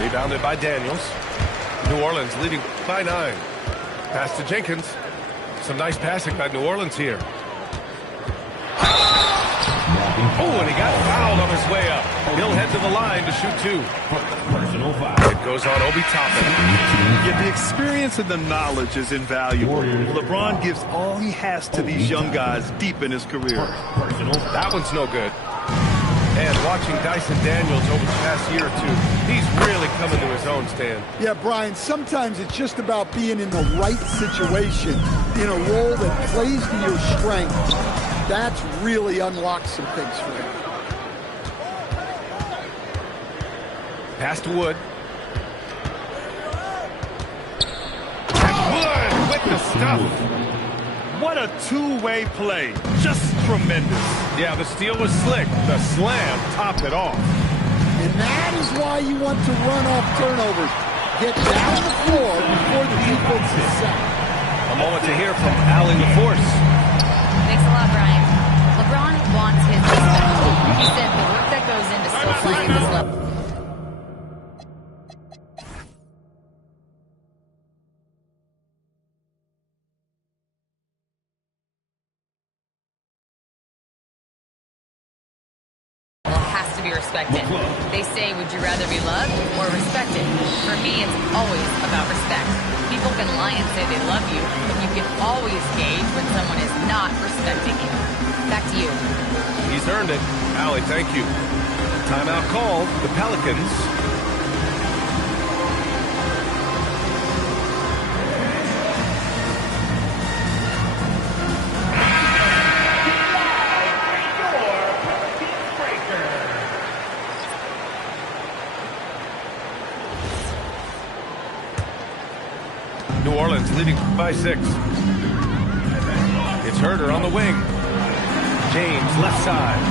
Rebounded by Daniels. New Orleans leading by 9. Pass to Jenkins. Some nice passing by New Orleans here. Oh, and he got fouled on his way up. He'll head to the line to shoot 2. Personal foul. It goes on Obi Toppin. Yeah, the experience and the knowledge is invaluable. LeBron gives all he has to these young guys deep in his career. That one's no good. And watching Dyson Daniels over the past year or two, he's really coming to his own, Stan. Yeah, Brian, sometimes it's just about being in the right situation, in a role that plays to your strength. That's really unlocked some things for him. Pass to Wood. And Wood with the stuff. What a two-way play. Just tremendous. Yeah, the steal was slick. The slam topped it off. And that is why you want to run off turnovers. Get down the floor before the defense is set. A moment to hear from Allie LaForce. Thanks a lot, Brian. LeBron wants his respect. He said the work that goes into still playing at this level. Has to be respected. They say, would you rather be loved or respected? For me, it's always about respect. People can lie and say they love you, but you can always gauge when someone is not respecting you. Back to you. He's earned it. Allie, thank you. Timeout called. The Pelicans. New Orleans leading by 6. It's Herter on the wing. James left side.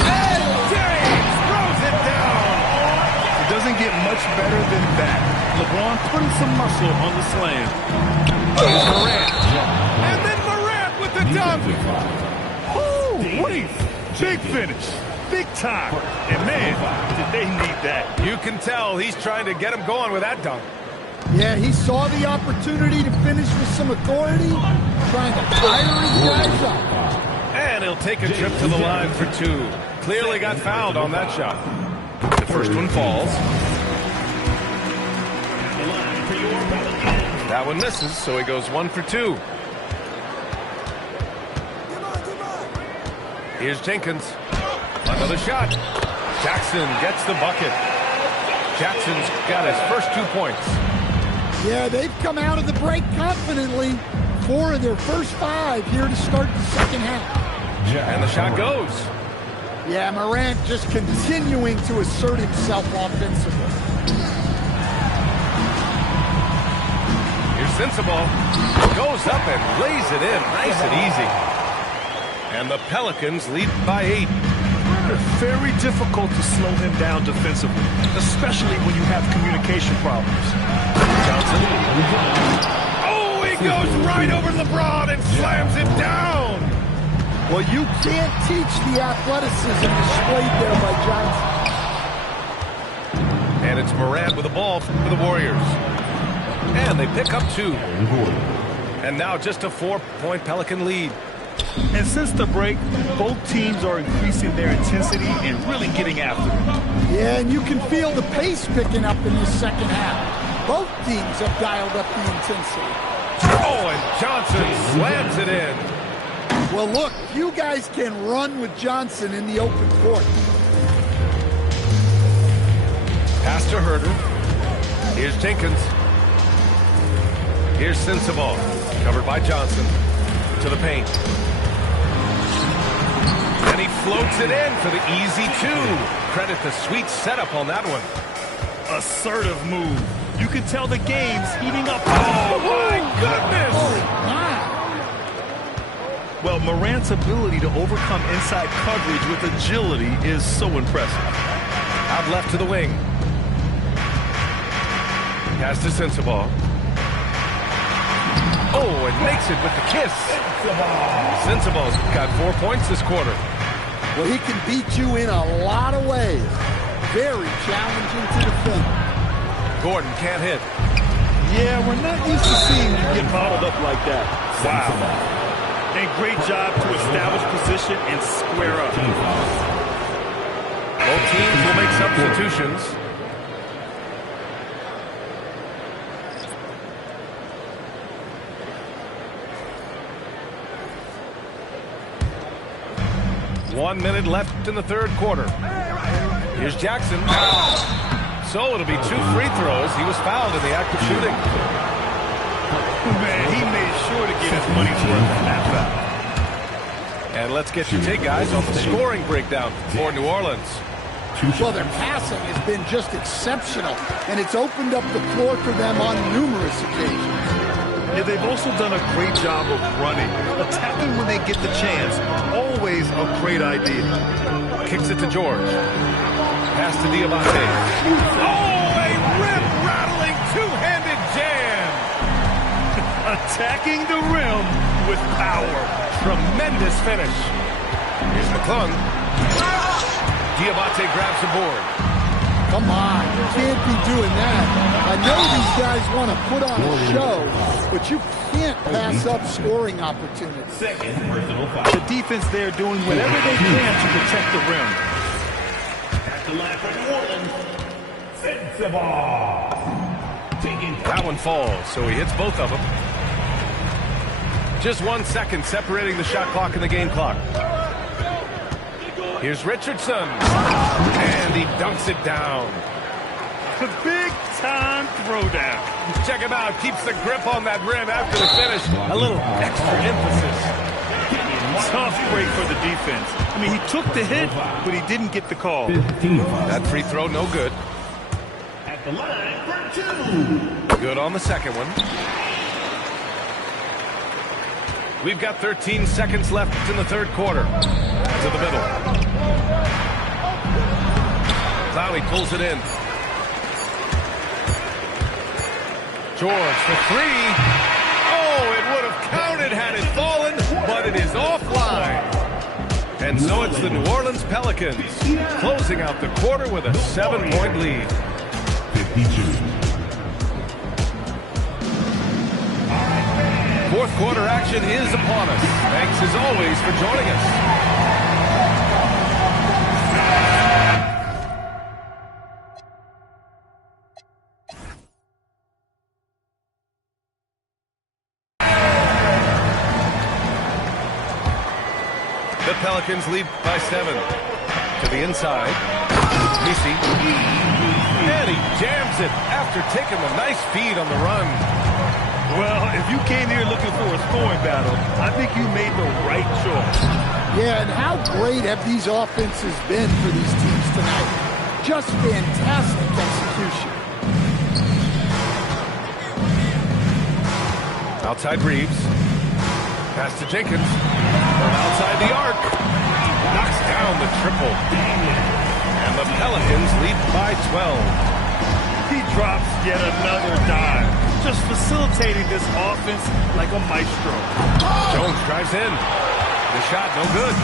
And James throws it down. It doesn't get much better than that. LeBron putting some muscle on the slam. Here's Morant. And then Morant with the dunk. Ooh, wait. Big finish. Big time. And man, did they need that. You can tell he's trying to get him going with that dunk. Yeah, he saw the opportunity to finish with some authority, trying to fire his guys up. And he'll take a trip to the line for 2. Clearly got fouled on that shot. The first one falls. That one misses, so he goes 1 for 2. Here's Jenkins. Another shot. Jackson gets the bucket. Jackson's got his first 2 points. Yeah, they've come out of the break confidently. 4 of their first 5 here to start the second half. And the shot goes. Yeah, Morant just continuing to assert himself offensively. Here's Sensible. Goes up and lays it in nice and easy. And the Pelicans lead by 8. Very difficult to slow him down defensively, especially when you have communication problems. Johnson. Oh, he goes right over LeBron and slams it down. Well, you can't teach the athleticism displayed there by Johnson. And it's Morant with the ball for the Warriors. And they pick up 2. And now just a 4-point Pelican lead. And since the break, both teams are increasing their intensity and really getting after it. Yeah, and you can feel the pace picking up in this second half. Both teams have dialed up the intensity. Oh, and Johnson slams it in. Well, look, you guys can run with Johnson in the open court. Pass to Herder. Here's Jenkins. Here's Sensabaugh. Covered by Johnson. To the paint. And he floats it in for the easy two. Credit the sweet setup on that one. Assertive move. You can tell the game's heating up. Oh, my goodness! Well, Morant's ability to overcome inside coverage with agility is so impressive. Out left to the wing. Pass to Sensabaugh. Oh, and makes it with the kiss. Sensabaugh's got 4 points this quarter. Well, he can beat you in a lot of ways. Very challenging to defend. Gordon can't hit. Yeah, we're not used to seeing him get bottled up like that. Wow. And great job to establish position and square up. Both teams will make substitutions. One minute left in the third quarter. Here's Jackson. So it'll be 2 free throws. He was fouled in the act of shooting. Man, he made sure to get his money's worth on that foul. And let's get your take, guys, on the scoring breakdown for New Orleans. Well, their passing has been just exceptional, and it's opened up the floor for them on numerous occasions. Yeah, they've also done a great job of running. Attacking when they get the chance, always a great idea. Kicks it to George. Pass to Diabate. Oh, a rim-rattling two-handed jam. Attacking the rim with power. Tremendous finish. Here's McClung. Diabate grabs the board. Come on, you can't be doing that. I know these guys want to put on a show, but you can't pass up scoring opportunities. The defense there doing whatever they can to protect the rim. That one falls, so he hits both of them. Just 1 second separating the shot clock and the game clock. Here's Richardson. And he dunks it down. The big-time throwdown. Check him out. Keeps the grip on that rim after the finish. A little extra emphasis. Tough break for the defense. I mean, he took the hit, but he didn't get the call. That free throw, no good. At the line for 2. Good on the second one. We've got 13 seconds left in the third quarter. To the middle. Clowney pulls it in. George for 3. Oh, it would have counted had it fallen, but it is offline. And so it's the New Orleans Pelicans closing out the quarter with a 7-point lead. 52. Fourth quarter action is upon us. Thanks as always for joining us. The Pelicans lead by 7. To the inside. Misi. And he jams it after taking a nice feed on the run. Well, if you came here looking for a scoring battle, I think you made the right choice. Yeah, and how great have these offenses been for these teams tonight? Just fantastic execution. Outside Reeves. Pass to Jenkins. From outside the arc. Knocks down the triple. And the Pelicans lead by 12. He drops yet another dime. Just facilitating this offense like a maestro. Jones drives in. The shot no good.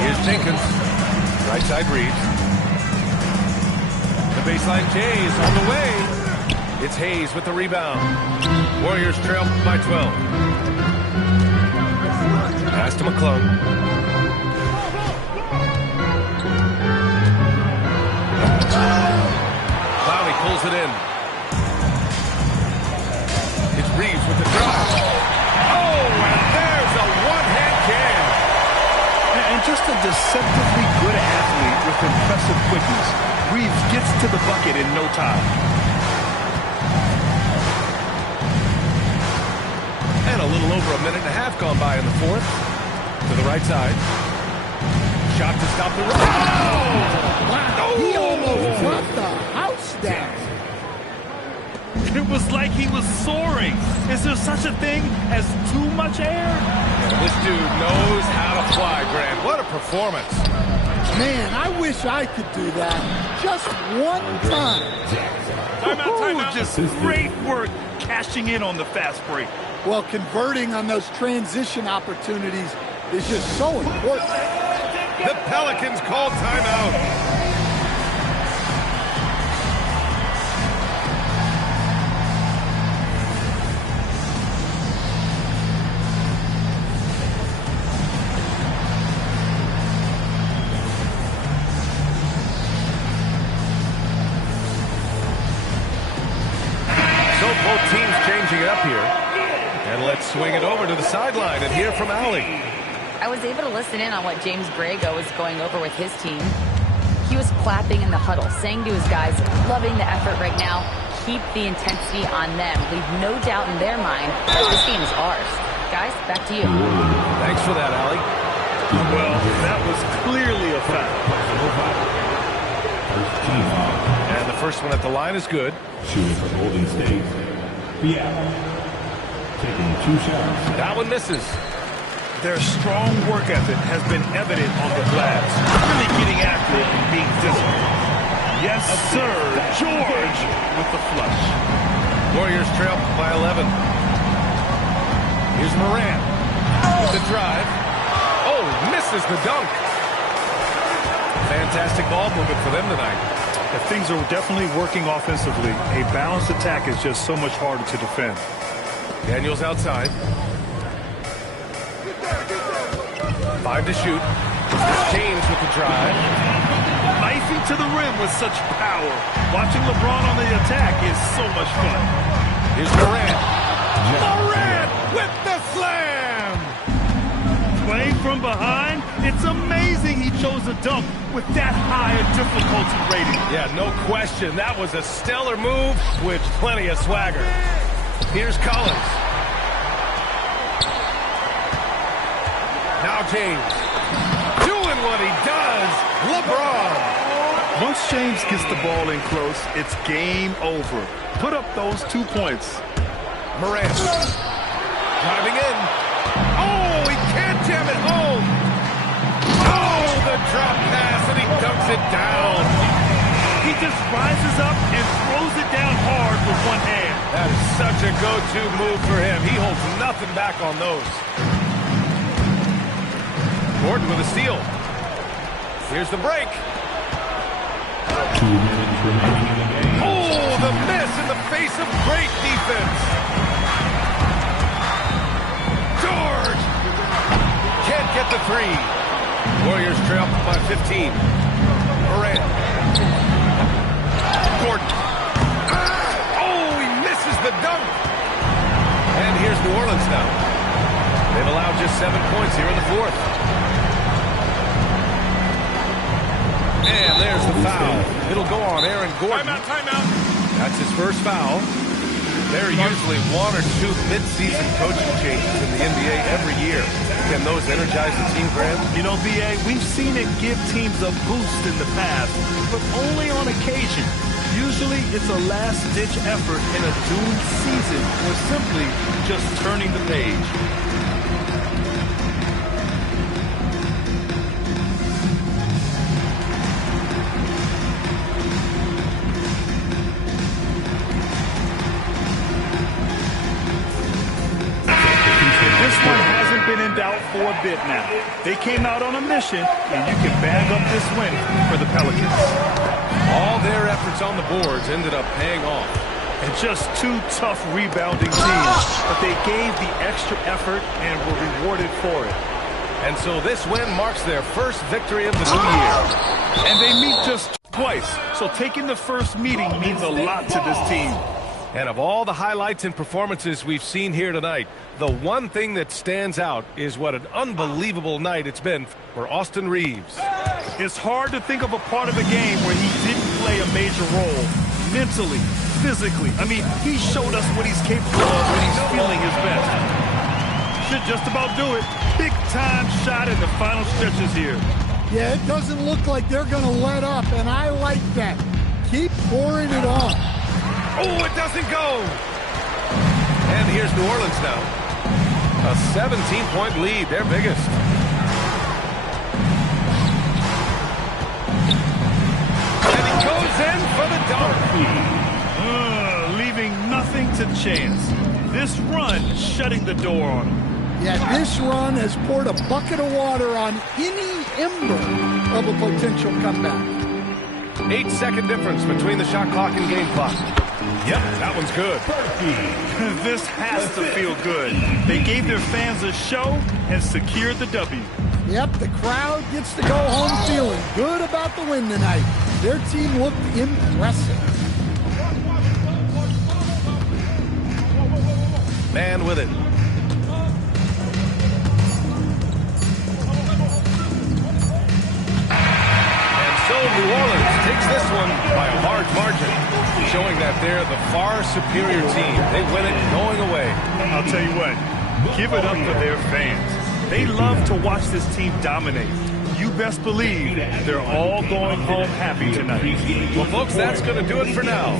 Here's Jenkins. Right side Reeves. The baseline Jays on the way. It's Hayes with the rebound. Warriors trail by 12. Pass to McClung. Clowney pulls it in. It's Reeves with the drive. Oh, and there's a one-hand jam. And just a deceptively good athlete with impressive quickness. Reeves gets to the bucket in no time. And a little over a minute and a half gone by in the fourth. To the right side. Shot to stop the run. Oh! Wow, he almost brought the house down. It was like he was soaring. Is there such a thing as too much air? Yeah, this dude knows how to fly, Grant. What a performance. Man, I wish I could do that just one time. Timeout. Just great work cashing in on the fast break. Well, converting on those transition opportunities is just so important. The Pelicans call timeout. So both teams changing it up here. And let's swing it over to the sideline and hear from Allie. I was able to listen in on what James Borrego was going over with his team. He was clapping in the huddle, saying to his guys, loving the effort right now, keep the intensity on them. Leave no doubt in their mind that this game is ours. Guys, back to you. Thanks for that, Allie. Well, that was clearly a foul. And the first one at the line is good. Shooting for Golden State. Seattle. Taking 2 shots. That one misses. Their strong work ethic has been evident on the glass. Really getting after it and being disciplined. Yes, sir. George with the flush. Warriors trail by 11. Here's Morant with the drive. Oh, misses the dunk. Fantastic ball movement for them tonight. Things are definitely working offensively. A balanced attack is just so much harder to defend. Daniels outside. 5 to shoot. James with the drive. Knifing to the rim with such power. Watching LeBron on the attack is so much fun. Here's Morant. Morant with the slam! Playing from behind, it's amazing he chose a dunk with that high a difficulty rating. Yeah, no question. That was a stellar move with plenty of swagger. Here's Collins. Now James. Doing what he does. LeBron. Once James gets the ball in close, it's game over. Put up those 2 points. Morant. Driving in. Oh, he can't jam it home. Oh, the drop pass, and he dunks it down. He just rises up and throws it down hard with one hand. That is such a go-to move for him. He holds nothing back on those. Gordon with a steal. Here's the break. 2 minutes remaining in the game. Oh, the miss in the face of great defense. George can't get the 3. Warriors trail by 15. Morant. Gordon. Oh, he misses the dunk. And here's New Orleans now. They've allowed just 7 points here in the fourth. And there's the foul. It'll go on Aaron Gordon. Timeout. That's his first foul. There are usually 1 or 2 mid-season coaching changes in the NBA every year. Can those energize the team, Graham? You know, B.A., we've seen it give teams a boost in the past, but only on occasion. Usually it's a last-ditch effort in a doomed season or simply just turning the page. This one hasn't been in doubt for a bit now. They came out on a mission, and you can bag up this win for the Pelicans. All their efforts on the boards ended up paying off. And just 2 tough rebounding teams, but they gave the extra effort and were rewarded for it. And so this win marks their first victory of the new year. And they meet just twice, so taking the first meeting means a lot to this team. And of all the highlights and performances we've seen here tonight, the one thing that stands out is what an unbelievable night it's been for Austin Reeves. It's hard to think of a part of the game where he didn't play a major role. Mentally, physically. I mean, he showed us what he's capable of when he's feeling his best. Should just about do it. Big time shot in the final stretches here. Yeah, it doesn't look like they're going to let up, and I like that. Keep pouring it on. Oh, it doesn't go. And here's New Orleans now. A 17-point lead, their biggest. And he goes in for the dunk. Leaving nothing to chance. This run shutting the door on him. Yeah, this run has poured a bucket of water on any ember of a potential comeback. 8-second difference between the shot clock and game clock. Yep, that one's good. This has to feel good. They gave their fans a show and secured the W. Yep, the crowd gets to go home feeling good about the win tonight. Their team looked impressive. Man with it. So New Orleans takes this one by a large margin, showing that they're the far superior team. They win it going away. I'll tell you what, give it up for their fans. They love to watch this team dominate. You best believe they're all going home happy tonight. Well, folks, that's going to do it for now.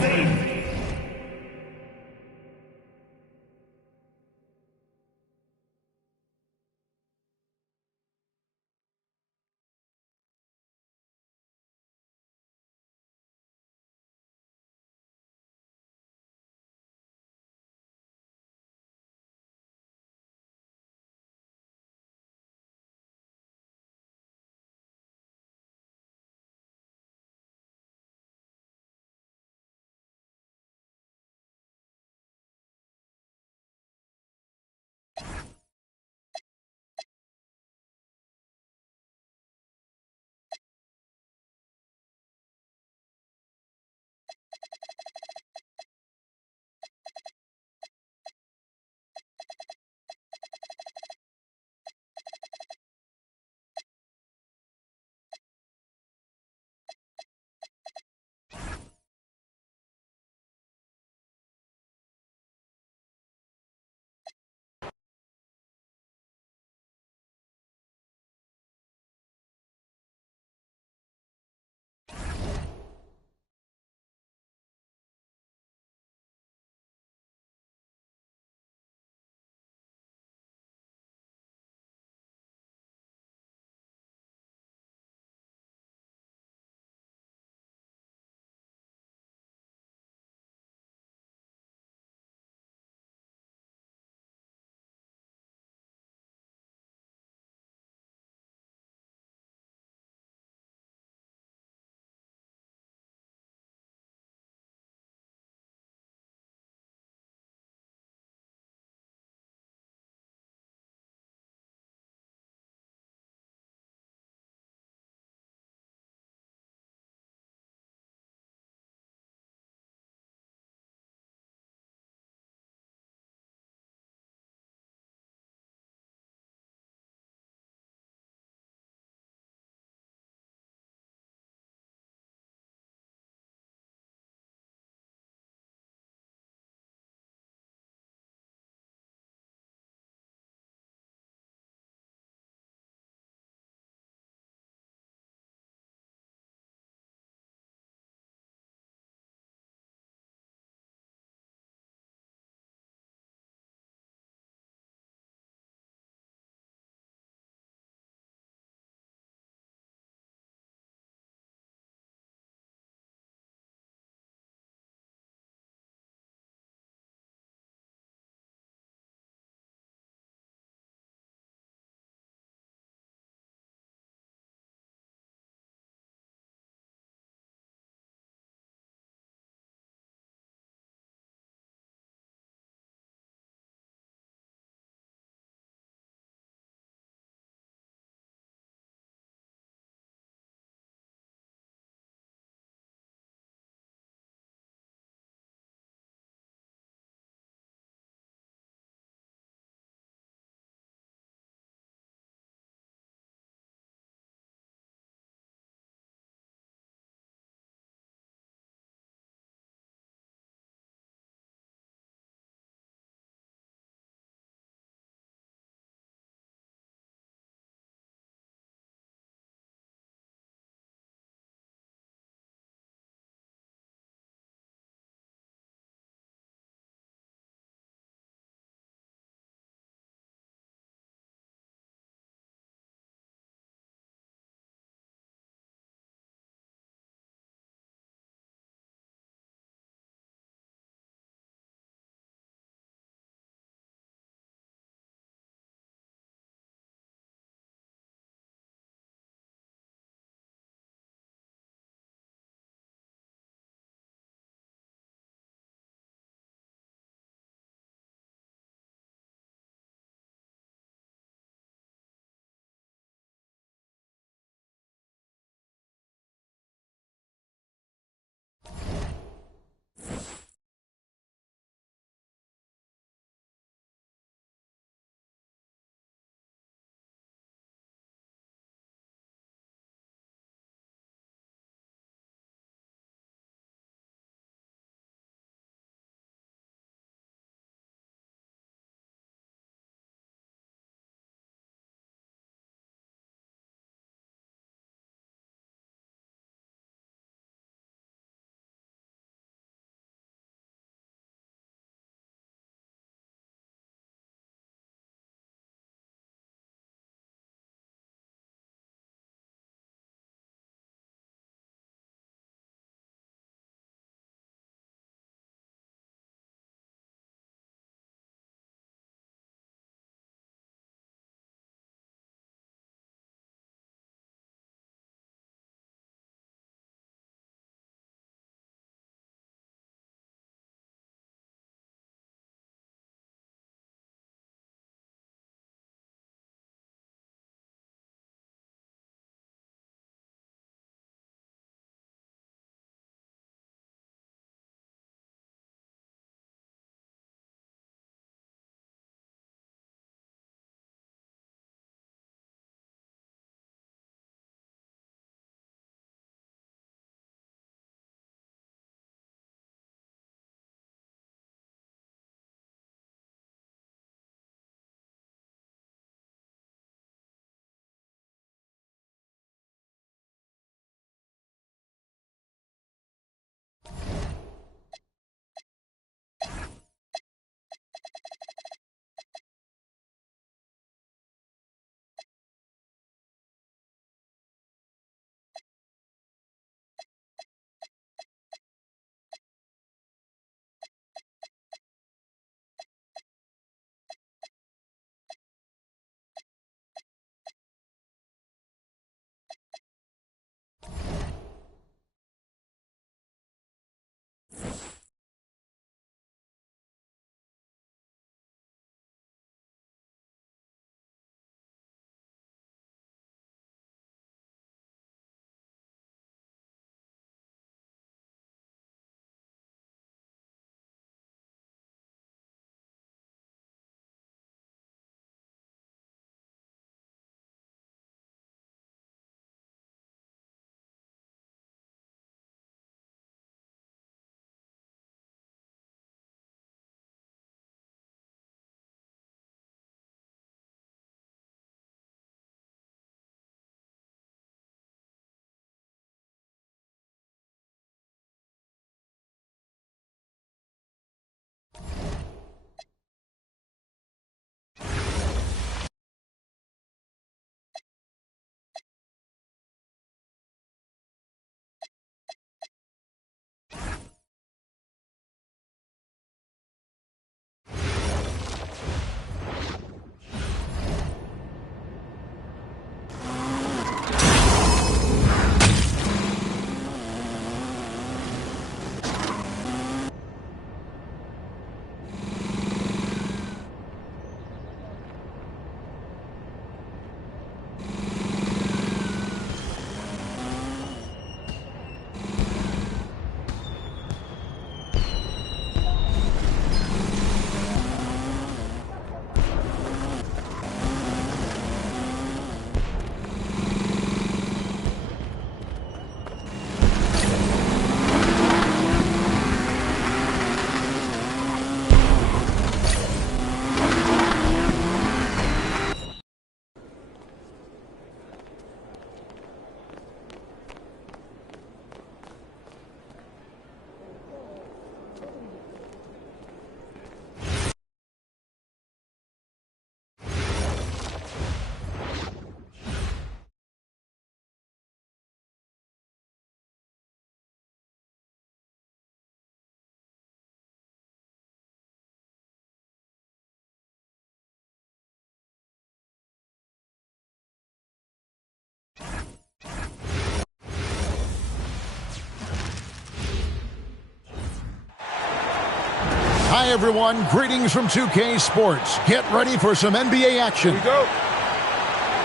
Hi, everyone. Greetings from 2K Sports. Get ready for some NBA action. Here we go.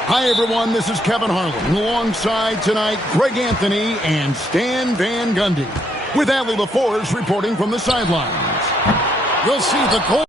Hi, everyone. This is Kevin Harlan. Alongside tonight, Greg Anthony and Stan Van Gundy. With Allie LaForce reporting from the sidelines. You'll see the goal.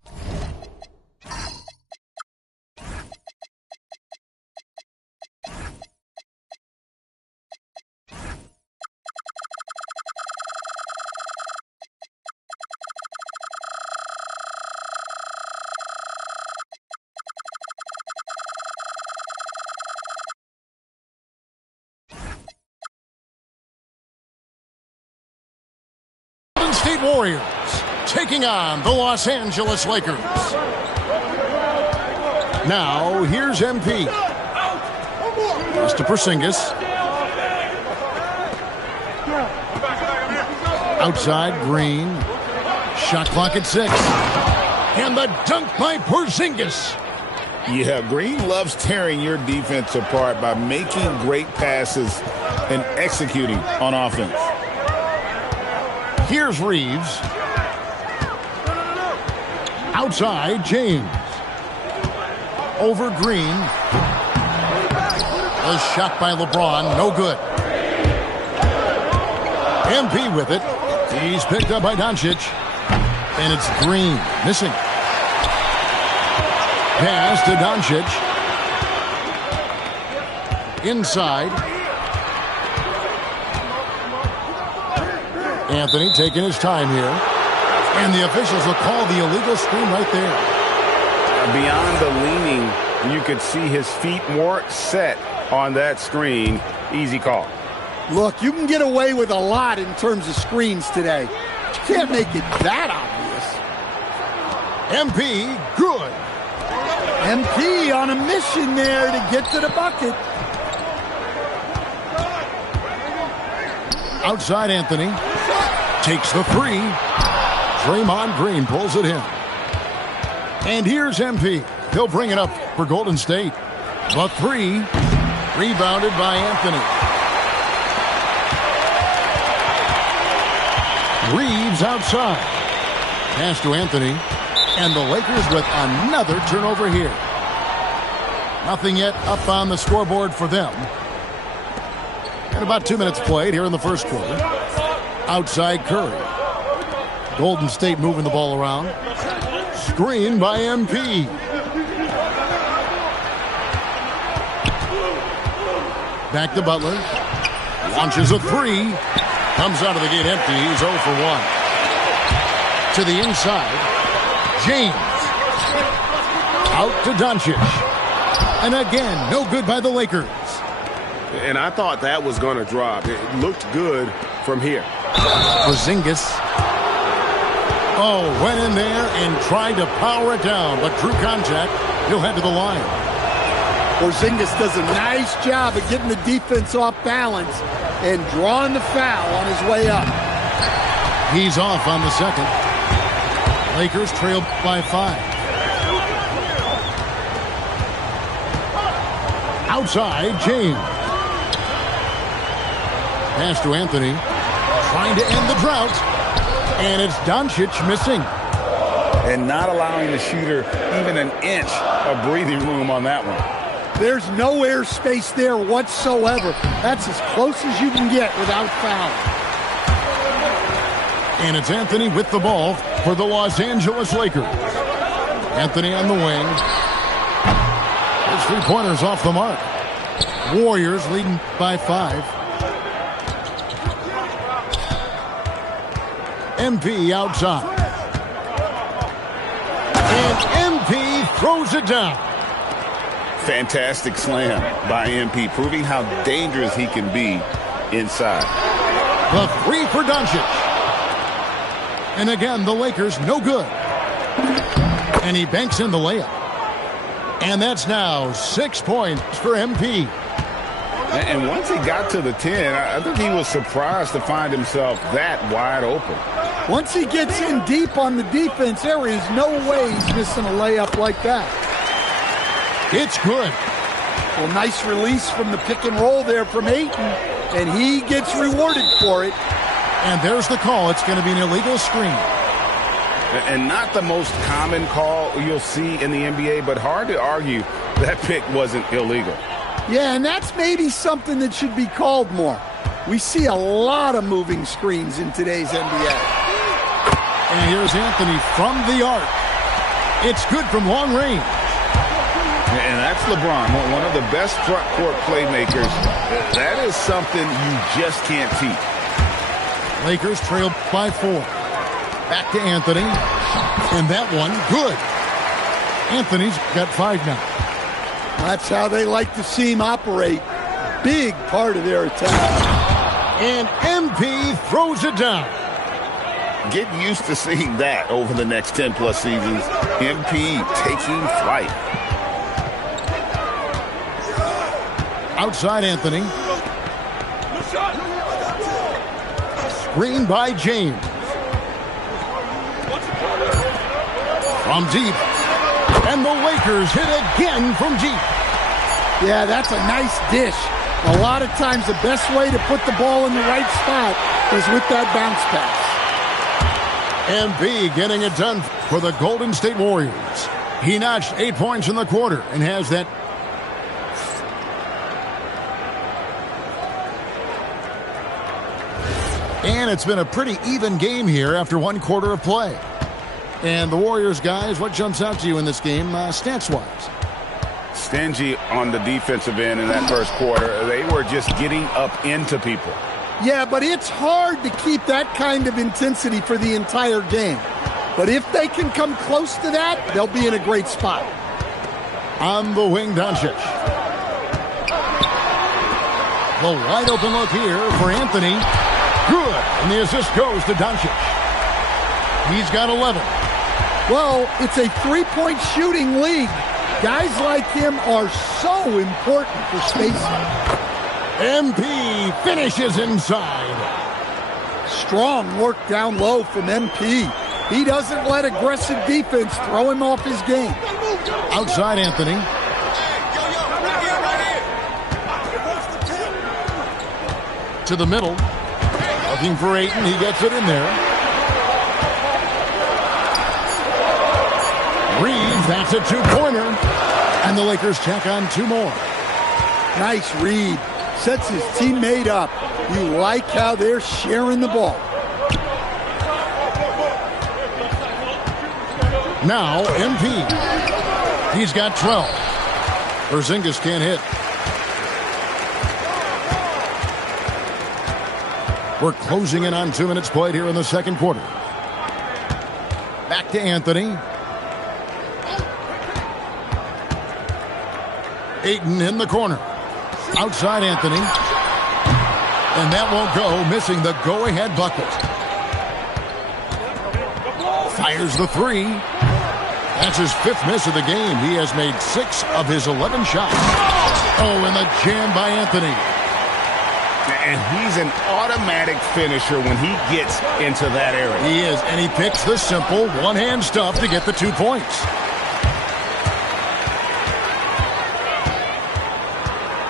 State Warriors taking on the Los Angeles Lakers. Now, here's MP. Pass to Porzingis. Outside, Green. Shot clock at 6. And the dunk by Porzingis. Yeah, Green loves tearing your defense apart by making great passes and executing on offense. Here's Reeves. Outside, James. Over Green. A shot by LeBron, no good. MP with it. He's picked up by Doncic. And it's Green, missing. Pass to Doncic. Inside. Anthony taking his time here. And the officials will call the illegal screen right there. Beyond the leaning, you could see his feet more set on that screen. Easy call. Look, you can get away with a lot in terms of screens today. You can't make it that obvious. MP, good. MP on a mission there to get to the bucket. Outside, Anthony. Takes the 3. Draymond Green pulls it in. And here's MP. He'll bring it up for Golden State. The 3. Rebounded by Anthony. Reeves outside. Pass to Anthony. And the Lakers with another turnover here. Nothing yet up on the scoreboard for them. And about 2 minutes played here in the first quarter. Outside Curry. Golden State moving the ball around. Screen by MP. Back to Butler. Launches a 3. Comes out of the gate empty. He's 0 for 1. To the inside. James. Out to Doncic. And again, no good by the Lakers. And I thought that was going to drop. It looked good from here. Porzingis. Oh, went in there and tried to power it down, but drew contact. He'll head to the line. Porzingis does a nice job of getting the defense off balance and drawing the foul on his way up. He's off on the second. Lakers trail by 5. Outside, James. Pass to Anthony. Trying to end the drought. And it's Doncic missing. And not allowing the shooter even an inch of breathing room on that one. There's no air space there whatsoever. That's as close as you can get without foul. And it's Anthony with the ball for the Los Angeles Lakers. Anthony on the wing. His 3-pointers off the mark. Warriors leading by 5. MP outside. And MP throws it down. Fantastic slam by MP, proving how dangerous he can be inside. The 3 for Doncic. And again, the Lakers no good. And he banks in the layup. And that's now 6 points for MP. And once he got to the 10, I think he was surprised to find himself that wide open. Once he gets in deep on the defense, there is no way he's missing a layup like that. It's good. Well, nice release from the pick and roll there from Ayton, and he gets rewarded for it. And there's the call. It's going to be an illegal screen. And not the most common call you'll see in the NBA, but hard to argue that pick wasn't illegal. Yeah, and that's maybe something that should be called more. We see a lot of moving screens in today's NBA. And here's Anthony from the arc. It's good from long range. And that's LeBron, one of the best front court playmakers. That is something you just can't teach. Lakers trail by 4. Back to Anthony. And that one, good. Anthony's got 5 now. That's how they like to see him operate. Big part of their attack. And MP throws it down. Get used to seeing that over the next 10-plus seasons. MP taking flight. Outside Anthony. Screen by James. From deep. And the Lakers hit again from deep. Yeah, that's a nice dish. A lot of times the best way to put the ball in the right spot is with that bounce pass. MB getting it done for the Golden State Warriors. He notched 8 points in the quarter and has that. And it's been a pretty even game here after 1 quarter of play. And the Warriors, guys, what jumps out to you in this game stats-wise? Stingy on the defensive end in that first quarter. They were just getting up into people. Yeah, but it's hard to keep that kind of intensity for the entire game. But if they can come close to that, they'll be in a great spot. On the wing, Doncic. The wide open look here for Anthony. Good. And the assist goes to Doncic. He's got 11. Well, it's a three-point shooting league. Guys like him are so important for spacing. MP finishes inside. Strong work down low from MP. He doesn't let aggressive defense throw him off his game. Outside Anthony. To the middle. Looking for Ayton. He gets it in there. Reeves, that's a 2-pointer. And the Lakers check on 2 more. Nice read. Sets his teammate up. You like how they're sharing the ball. Now, MP. He's got 12. Porzingis can't hit. We're closing in on 2 minutes played here in the second quarter. Back to Anthony. Ayton in the corner. Outside Anthony. And that won't go, missing the go-ahead bucket. Fires the 3. That's his 5th miss of the game. He has made 6 of his 11 shots. Oh, and the jam by Anthony. And he's an automatic finisher when he gets into that area. He is, and he picks the simple one-hand stuff to get the 2 points.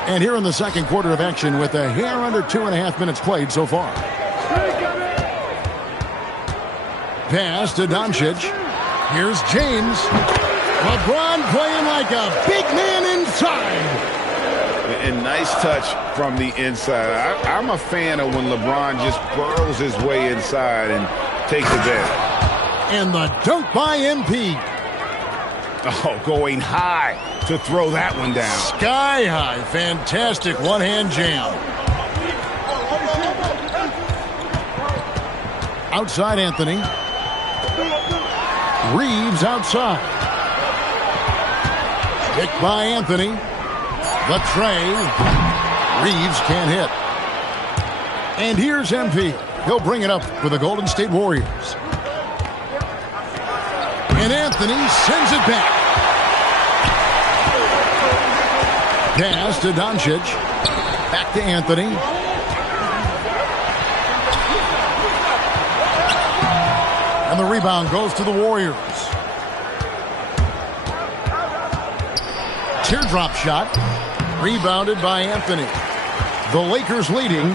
And here in the second quarter of action with a hair under 2.5 minutes played so far. Pass to Doncic. Here's James. LeBron playing like a big man inside. And nice touch from the inside. I'm a fan of when LeBron just burrows his way inside and takes advantage. And the dunk by MP. Oh, going high to throw that one down. Sky high. Fantastic one-hand jam. Outside Anthony. Reeves outside. Picked by Anthony. The tray. Reeves can't hit. And here's MP. He'll bring it up for the Golden State Warriors. And Anthony sends it back. Pass to Doncic. Back to Anthony. And the rebound goes to the Warriors. Teardrop shot. Rebounded by Anthony. The Lakers leading.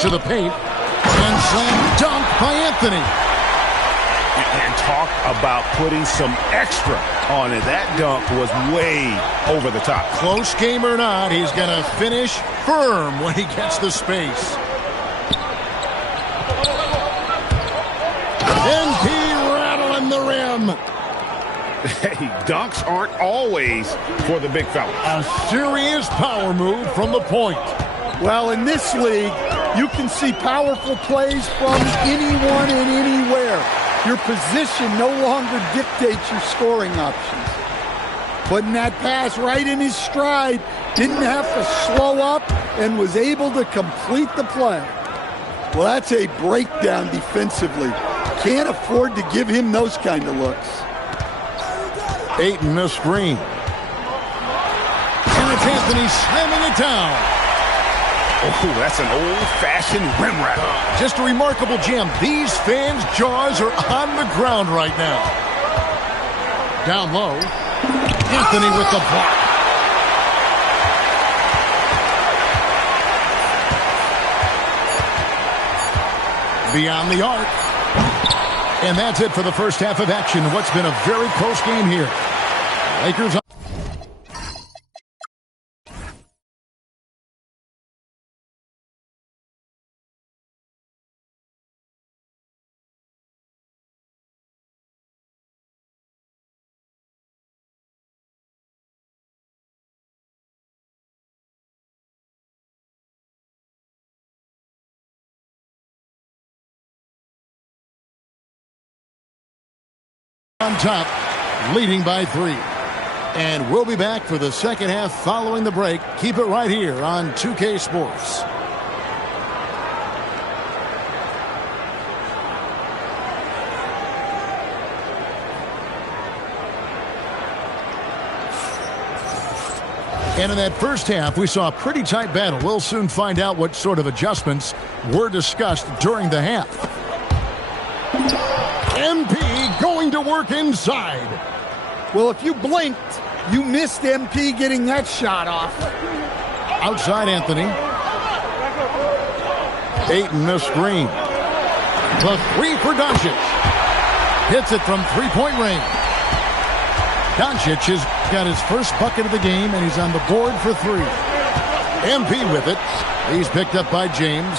To the paint. And slam dunk by Anthony. And talk about putting some extra on it. That dunk was way over the top. Close game or not, he's going to finish firm when he gets the space. MP rattling the rim. Hey, dunks aren't always for the big fella. A serious power move from the point. Well, in this league, you can see powerful plays from anyone and anywhere. Your position no longer dictates your scoring options. Putting that pass right in his stride, didn't have to slow up, and was able to complete the play. Well, that's a breakdown defensively. Can't afford to give him those kind of looks. Ayton, the screen. And it's Anthony slamming it down. Oh, that's an old-fashioned rim ratter. Just a remarkable jam. These fans' jaws are on the ground right now. Down low. Anthony with the block. Beyond the arc. And that's it for the first half of action. What's been a very close game here. Lakers on. On top, leading by 3. And we'll be back for the second half following the break. Keep it right here on 2K Sports. And in that first half, we saw a pretty tight battle. We'll soon find out what sort of adjustments were discussed during the half. MP going to work inside. Well, if you blinked, you missed MP getting that shot off. Outside Anthony. Ayton the screen. The 3 for Doncic. Hits it from three-point range. Doncic has got his first bucket of the game, and he's on the board for 3. MP with it. He's picked up by James.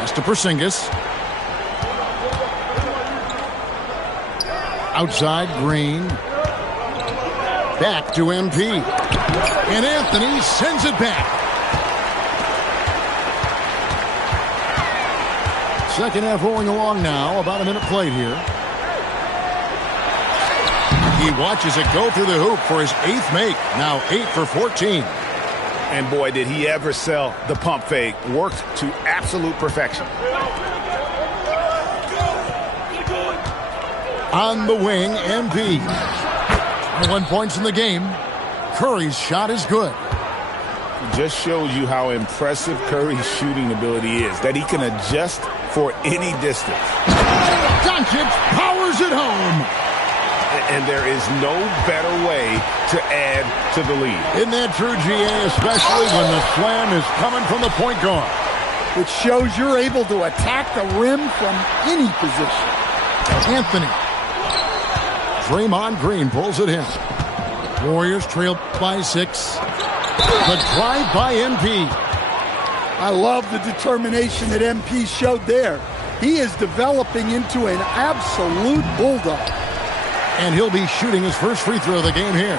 Pass to Porzingis. Outside Green. Back to MP. And Anthony sends it back. Second half rolling along now. About a minute played here. He watches it go through the hoop for his 8th make. Now 8 for 14. And boy, did he ever sell the pump fake. Worked to absolute perfection. On the wing, MP. 1 point in the game. Curry's shot is good. Just shows you how impressive Curry's shooting ability is. That he can adjust for any distance. Doncic powers it home. And there is no better way to add to the lead. Isn't that true, GA? Especially when the slam is coming from the point guard. Which shows you're able to attack the rim from any position. Anthony. Draymond Green pulls it in. Warriors trail by 6. The drive by MP. I love the determination that MP showed there. He is developing into an absolute bulldog. And he'll be shooting his first free throw of the game here.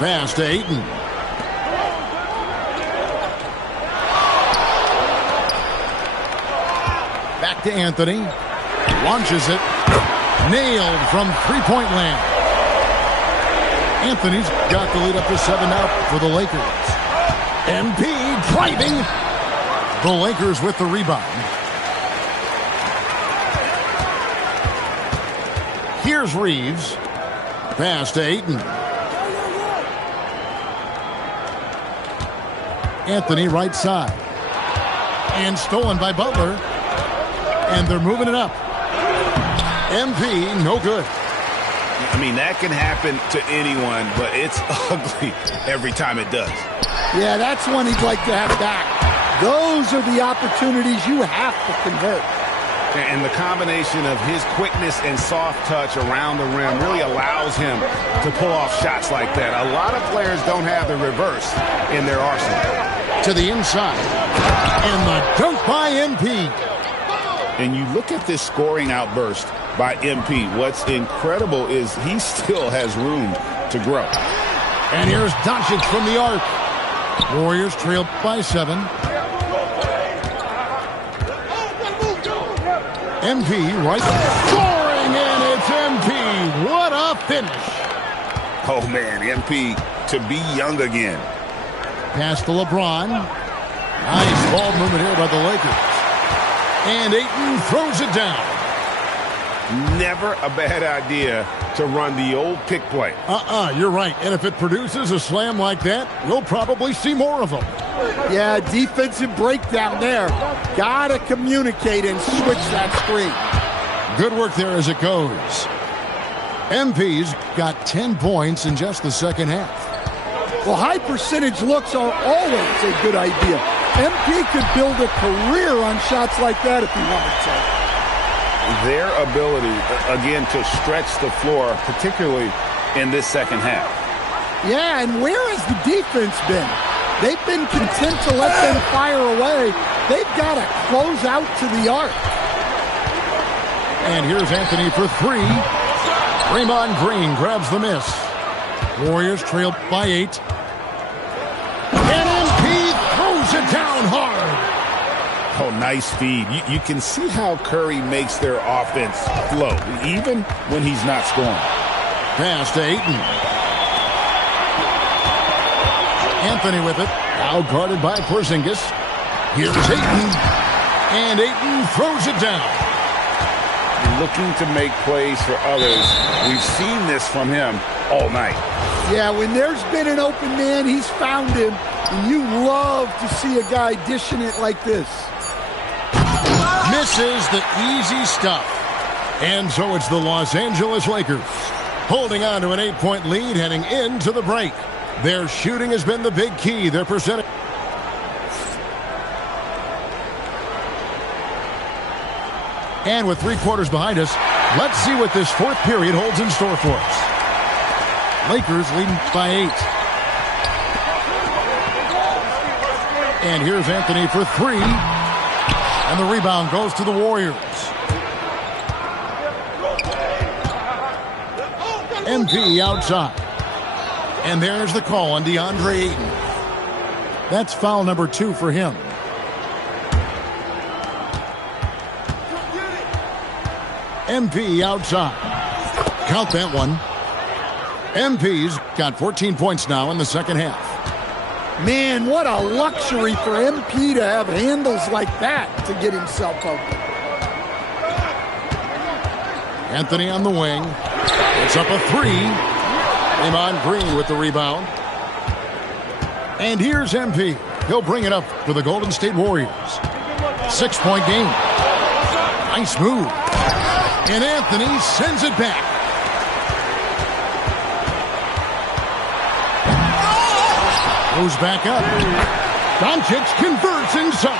Pass to Ayton. Back to Anthony. Launches it. Nailed from three-point land. Anthony's got the lead up to 7 now for the Lakers. MP driving. The Lakers with the rebound. Here's Reeves. Pass to Ayton. Anthony right side. And stolen by Butler. And they're moving it up. MP, no good. I mean, that can happen to anyone, but it's ugly every time it does. Yeah, that's one he'd like to have back. Those are the opportunities you have to convert. And the combination of his quickness and soft touch around the rim really allows him to pull off shots like that. A lot of players don't have the reverse in their arsenal. To the inside. And the dunk by MP. And you look at this scoring outburst by MP. What's incredible is he still has room to grow. And here's Doncic from the arc. Warriors trail by 7. MP right scoring, and it's MP. What a finish. Oh, man, MP to be young again. Pass to LeBron. Nice ball movement here by the Lakers. And Ayton throws it down. Never a bad idea to run the old pick play. You're right. And if it produces a slam like that, we'll probably see more of them. Yeah, defensive breakdown there. Gotta communicate and switch that screen. Good work there as it goes. MP's got 10 points in just the second half. Well, high percentage looks are always a good idea. MP could build a career on shots like that if he wanted to. Their ability, again, to stretch the floor, particularly in this second half. Yeah, and where has the defense been? They've been content to let them fire away. They've got to close out to the arc. And here's Anthony for 3. Draymond Green grabs the miss. Warriors trail by 8. And MP throws it down hard. Oh, nice feed. You can see how Curry makes their offense flow, even when he's not scoring. Pass to Ayton. Anthony with it. Now guarded by Porzingis. Here's Ayton. And Ayton throws it down. Looking to make plays for others. We've seen this from him all night. Yeah, when there's been an open man, he's found him. And you love to see a guy dishing it like this. Misses the easy stuff. And so it's the Los Angeles Lakers holding on to an 8-point lead heading into the break. Their shooting has been the big key. Their percentage. And with 3 quarters behind us, let's see what this fourth period holds in store for us. Lakers leading by 8. And here's Anthony for 3. And the rebound goes to the Warriors. MP outside. And there's the call on DeAndre Ayton. That's foul number 2 for him. MP outside. Count that one. MP's got 14 points now in the second half. Man, what a luxury for MP to have handles like that to get himself open. Anthony on the wing. It's up a 3. Draymond Green with the rebound. And here's MP. He'll bring it up for the Golden State Warriors. 6-point game. Nice move. And Anthony sends it back. Goes back up. Doncic converts inside.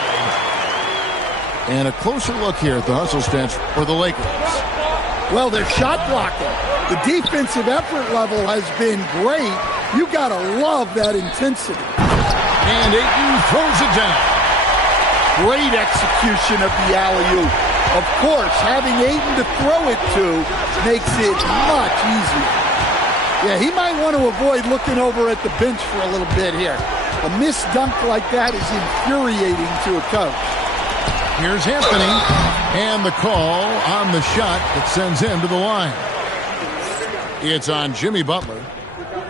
And a closer look here at the hustle stats for the Lakers. Well, they're shot blocking. The defensive effort level has been great. You got to love that intensity. And Ayton throws it down. Great execution of the alley-oop. Of course, having Ayton to throw it to makes it much easier. Yeah, he might want to avoid looking over at the bench for a little bit here. A missed dunk like that is infuriating to a coach. Here's Anthony, and the call on the shot that sends him to the line. It's on Jimmy Butler.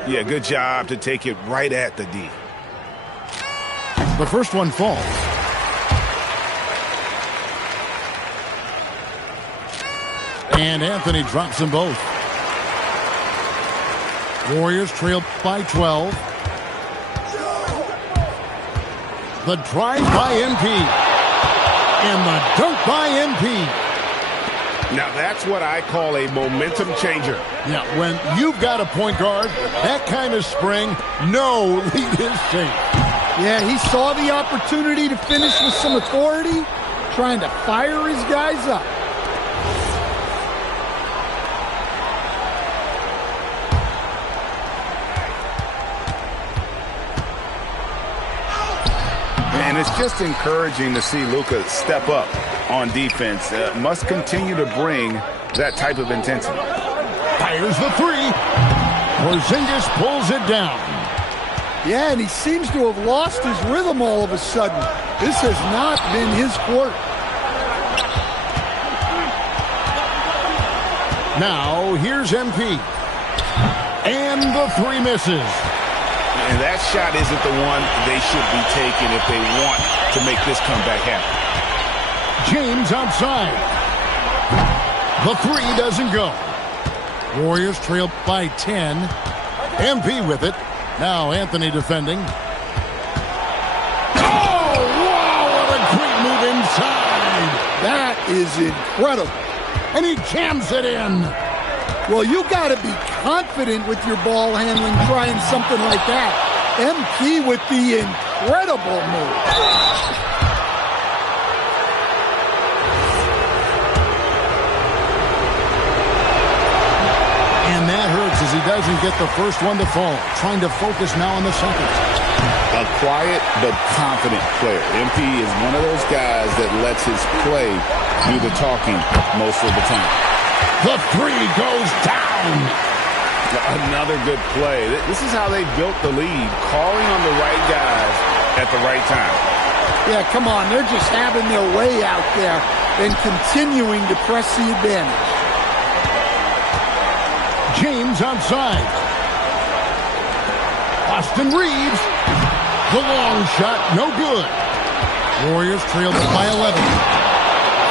Yeah, good job to take it right at the D. The first one falls. And Anthony drops them both. Warriors trail by 12. The drive by MP. And the dunk by MP. Now that's what I call a momentum changer. Yeah, when you've got a point guard, that kind of spring, no lead is safe. Yeah, he saw the opportunity to finish with some authority, trying to fire his guys up. And it's just encouraging to see Luka step up on defense. Must continue to bring that type of intensity. Fires the three. Porzingis pulls it down. Yeah, and he seems to have lost his rhythm all of a sudden. This has not been his quarter. Now, here's MP. And the three misses. And that shot isn't the one they should be taking if they want to make this comeback happen. James outside. The three doesn't go. Warriors trail by 10. MP with it. Now Anthony defending. Oh, wow, what a great move inside. That is incredible. And he jams it in. Well, you got to be confident with your ball handling trying something like that. MP with the incredible move. And that hurts as he doesn't get the first one to fall. Trying to focus now on the second. A quiet but confident player. MP is one of those guys that lets his play do the talking most of the time. The three goes down. Another good play. This is how they built the lead, calling on the right guys at the right time. Yeah, come on. They're just having their way out there and continuing to press the advantage. James outside. Austin Reeves. The long shot, no good. Warriors trailed by 11.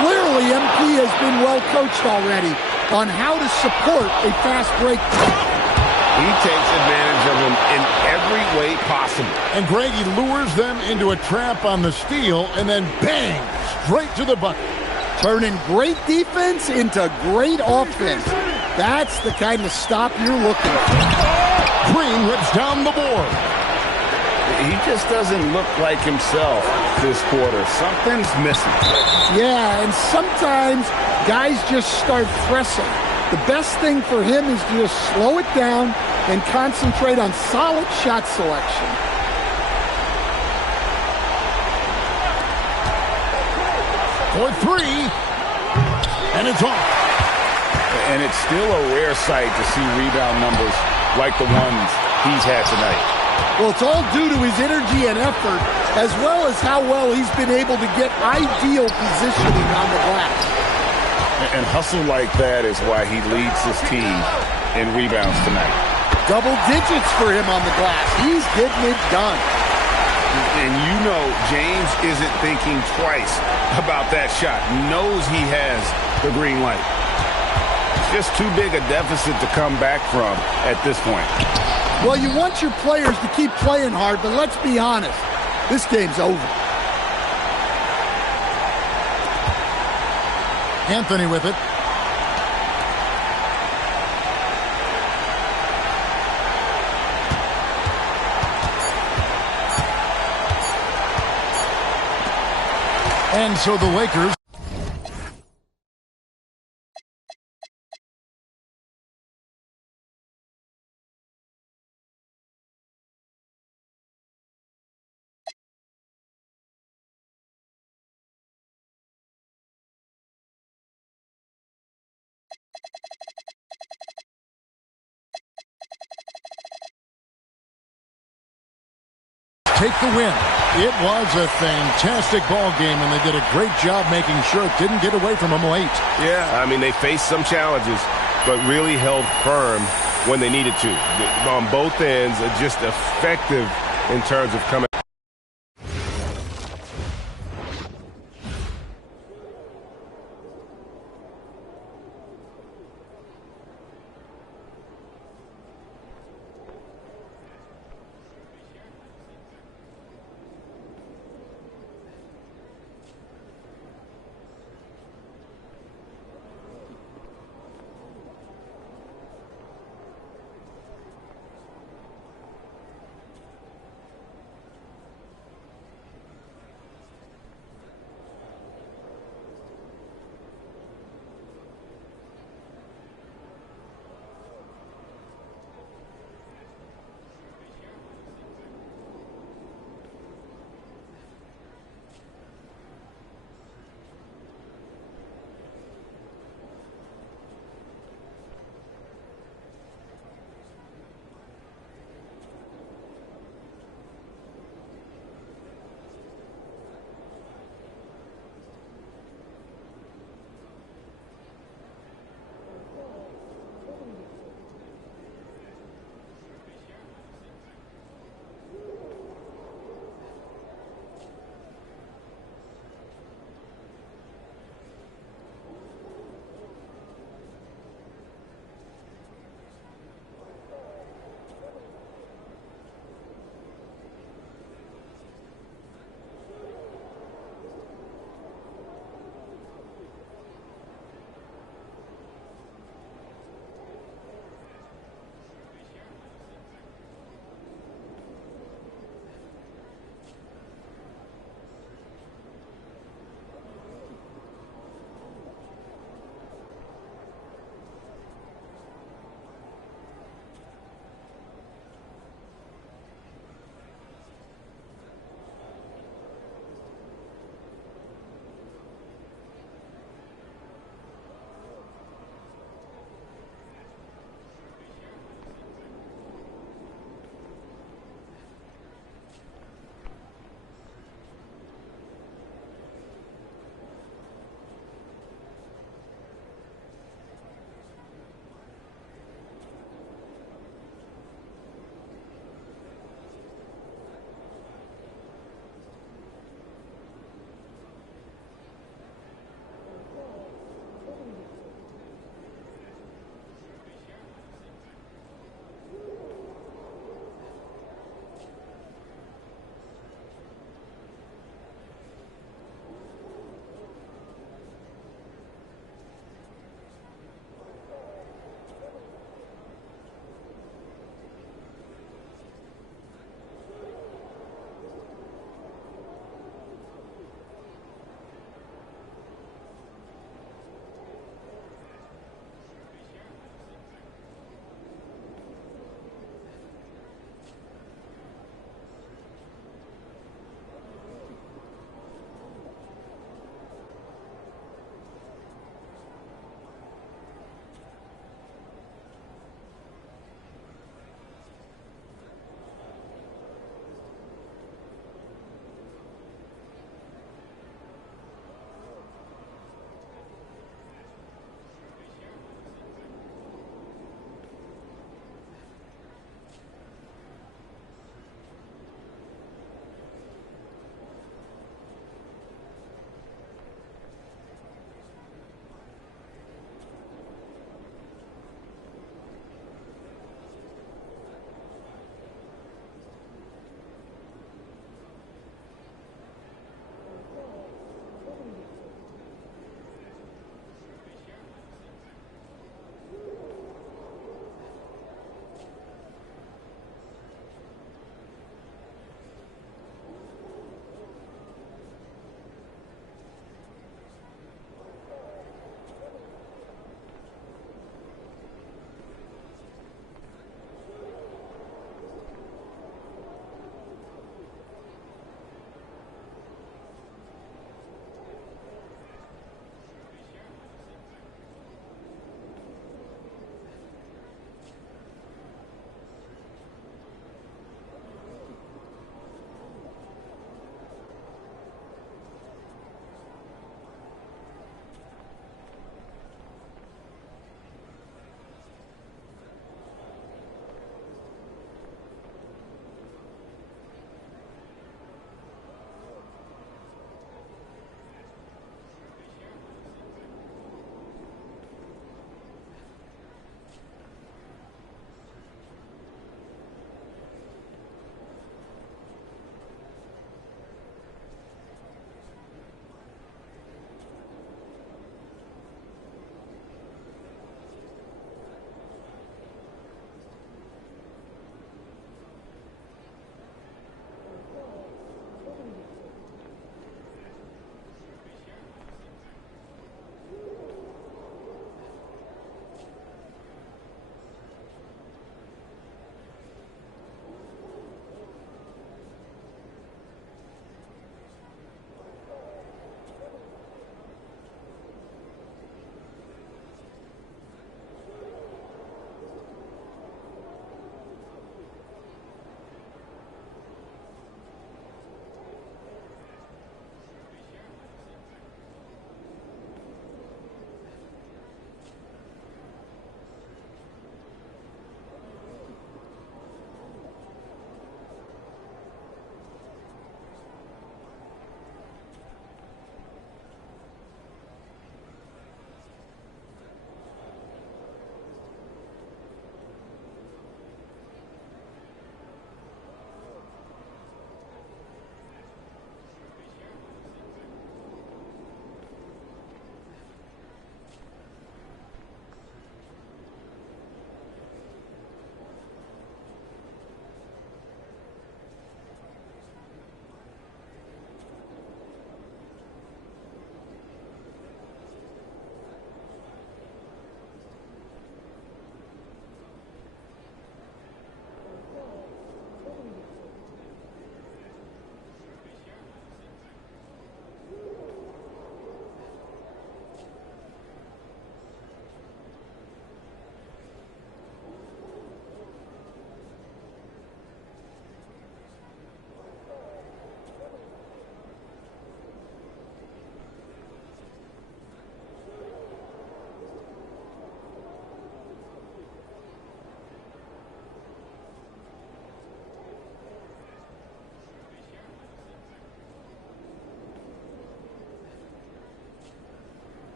Clearly, MP has been well coached already on how to support a fast break. He takes advantage of him in every way possible. And Greg, he lures them into a trap on the steal and then bang, straight to the bucket. Turning great defense into great offense. That's the kind of stop you're looking for. Green rips down the board. He just doesn't look like himself this quarter. Something's missing. Yeah, and sometimes guys just start pressing. The best thing for him is to just slow it down and concentrate on solid shot selection. For three. And it's off. And it's still a rare sight to see rebound numbers like the ones he's had tonight. Well, it's all due to his energy and effort, as well as how well he's been able to get ideal positioning on the glass. And hustle like that is why he leads his team in rebounds tonight. Double digits for him on the glass. He's getting it done. And you know James isn't thinking twice about that shot. Knows he has the green light. It's just too big a deficit to come back from at this point. Well, you want your players to keep playing hard, but let's be honest. This game's over. Anthony with it. And so the Lakers take the win. It was a fantastic ball game, and they did a great job making sure it didn't get away from them late. Yeah, I mean, they faced some challenges, but really held firm when they needed to. On both ends, just effective in terms of coming.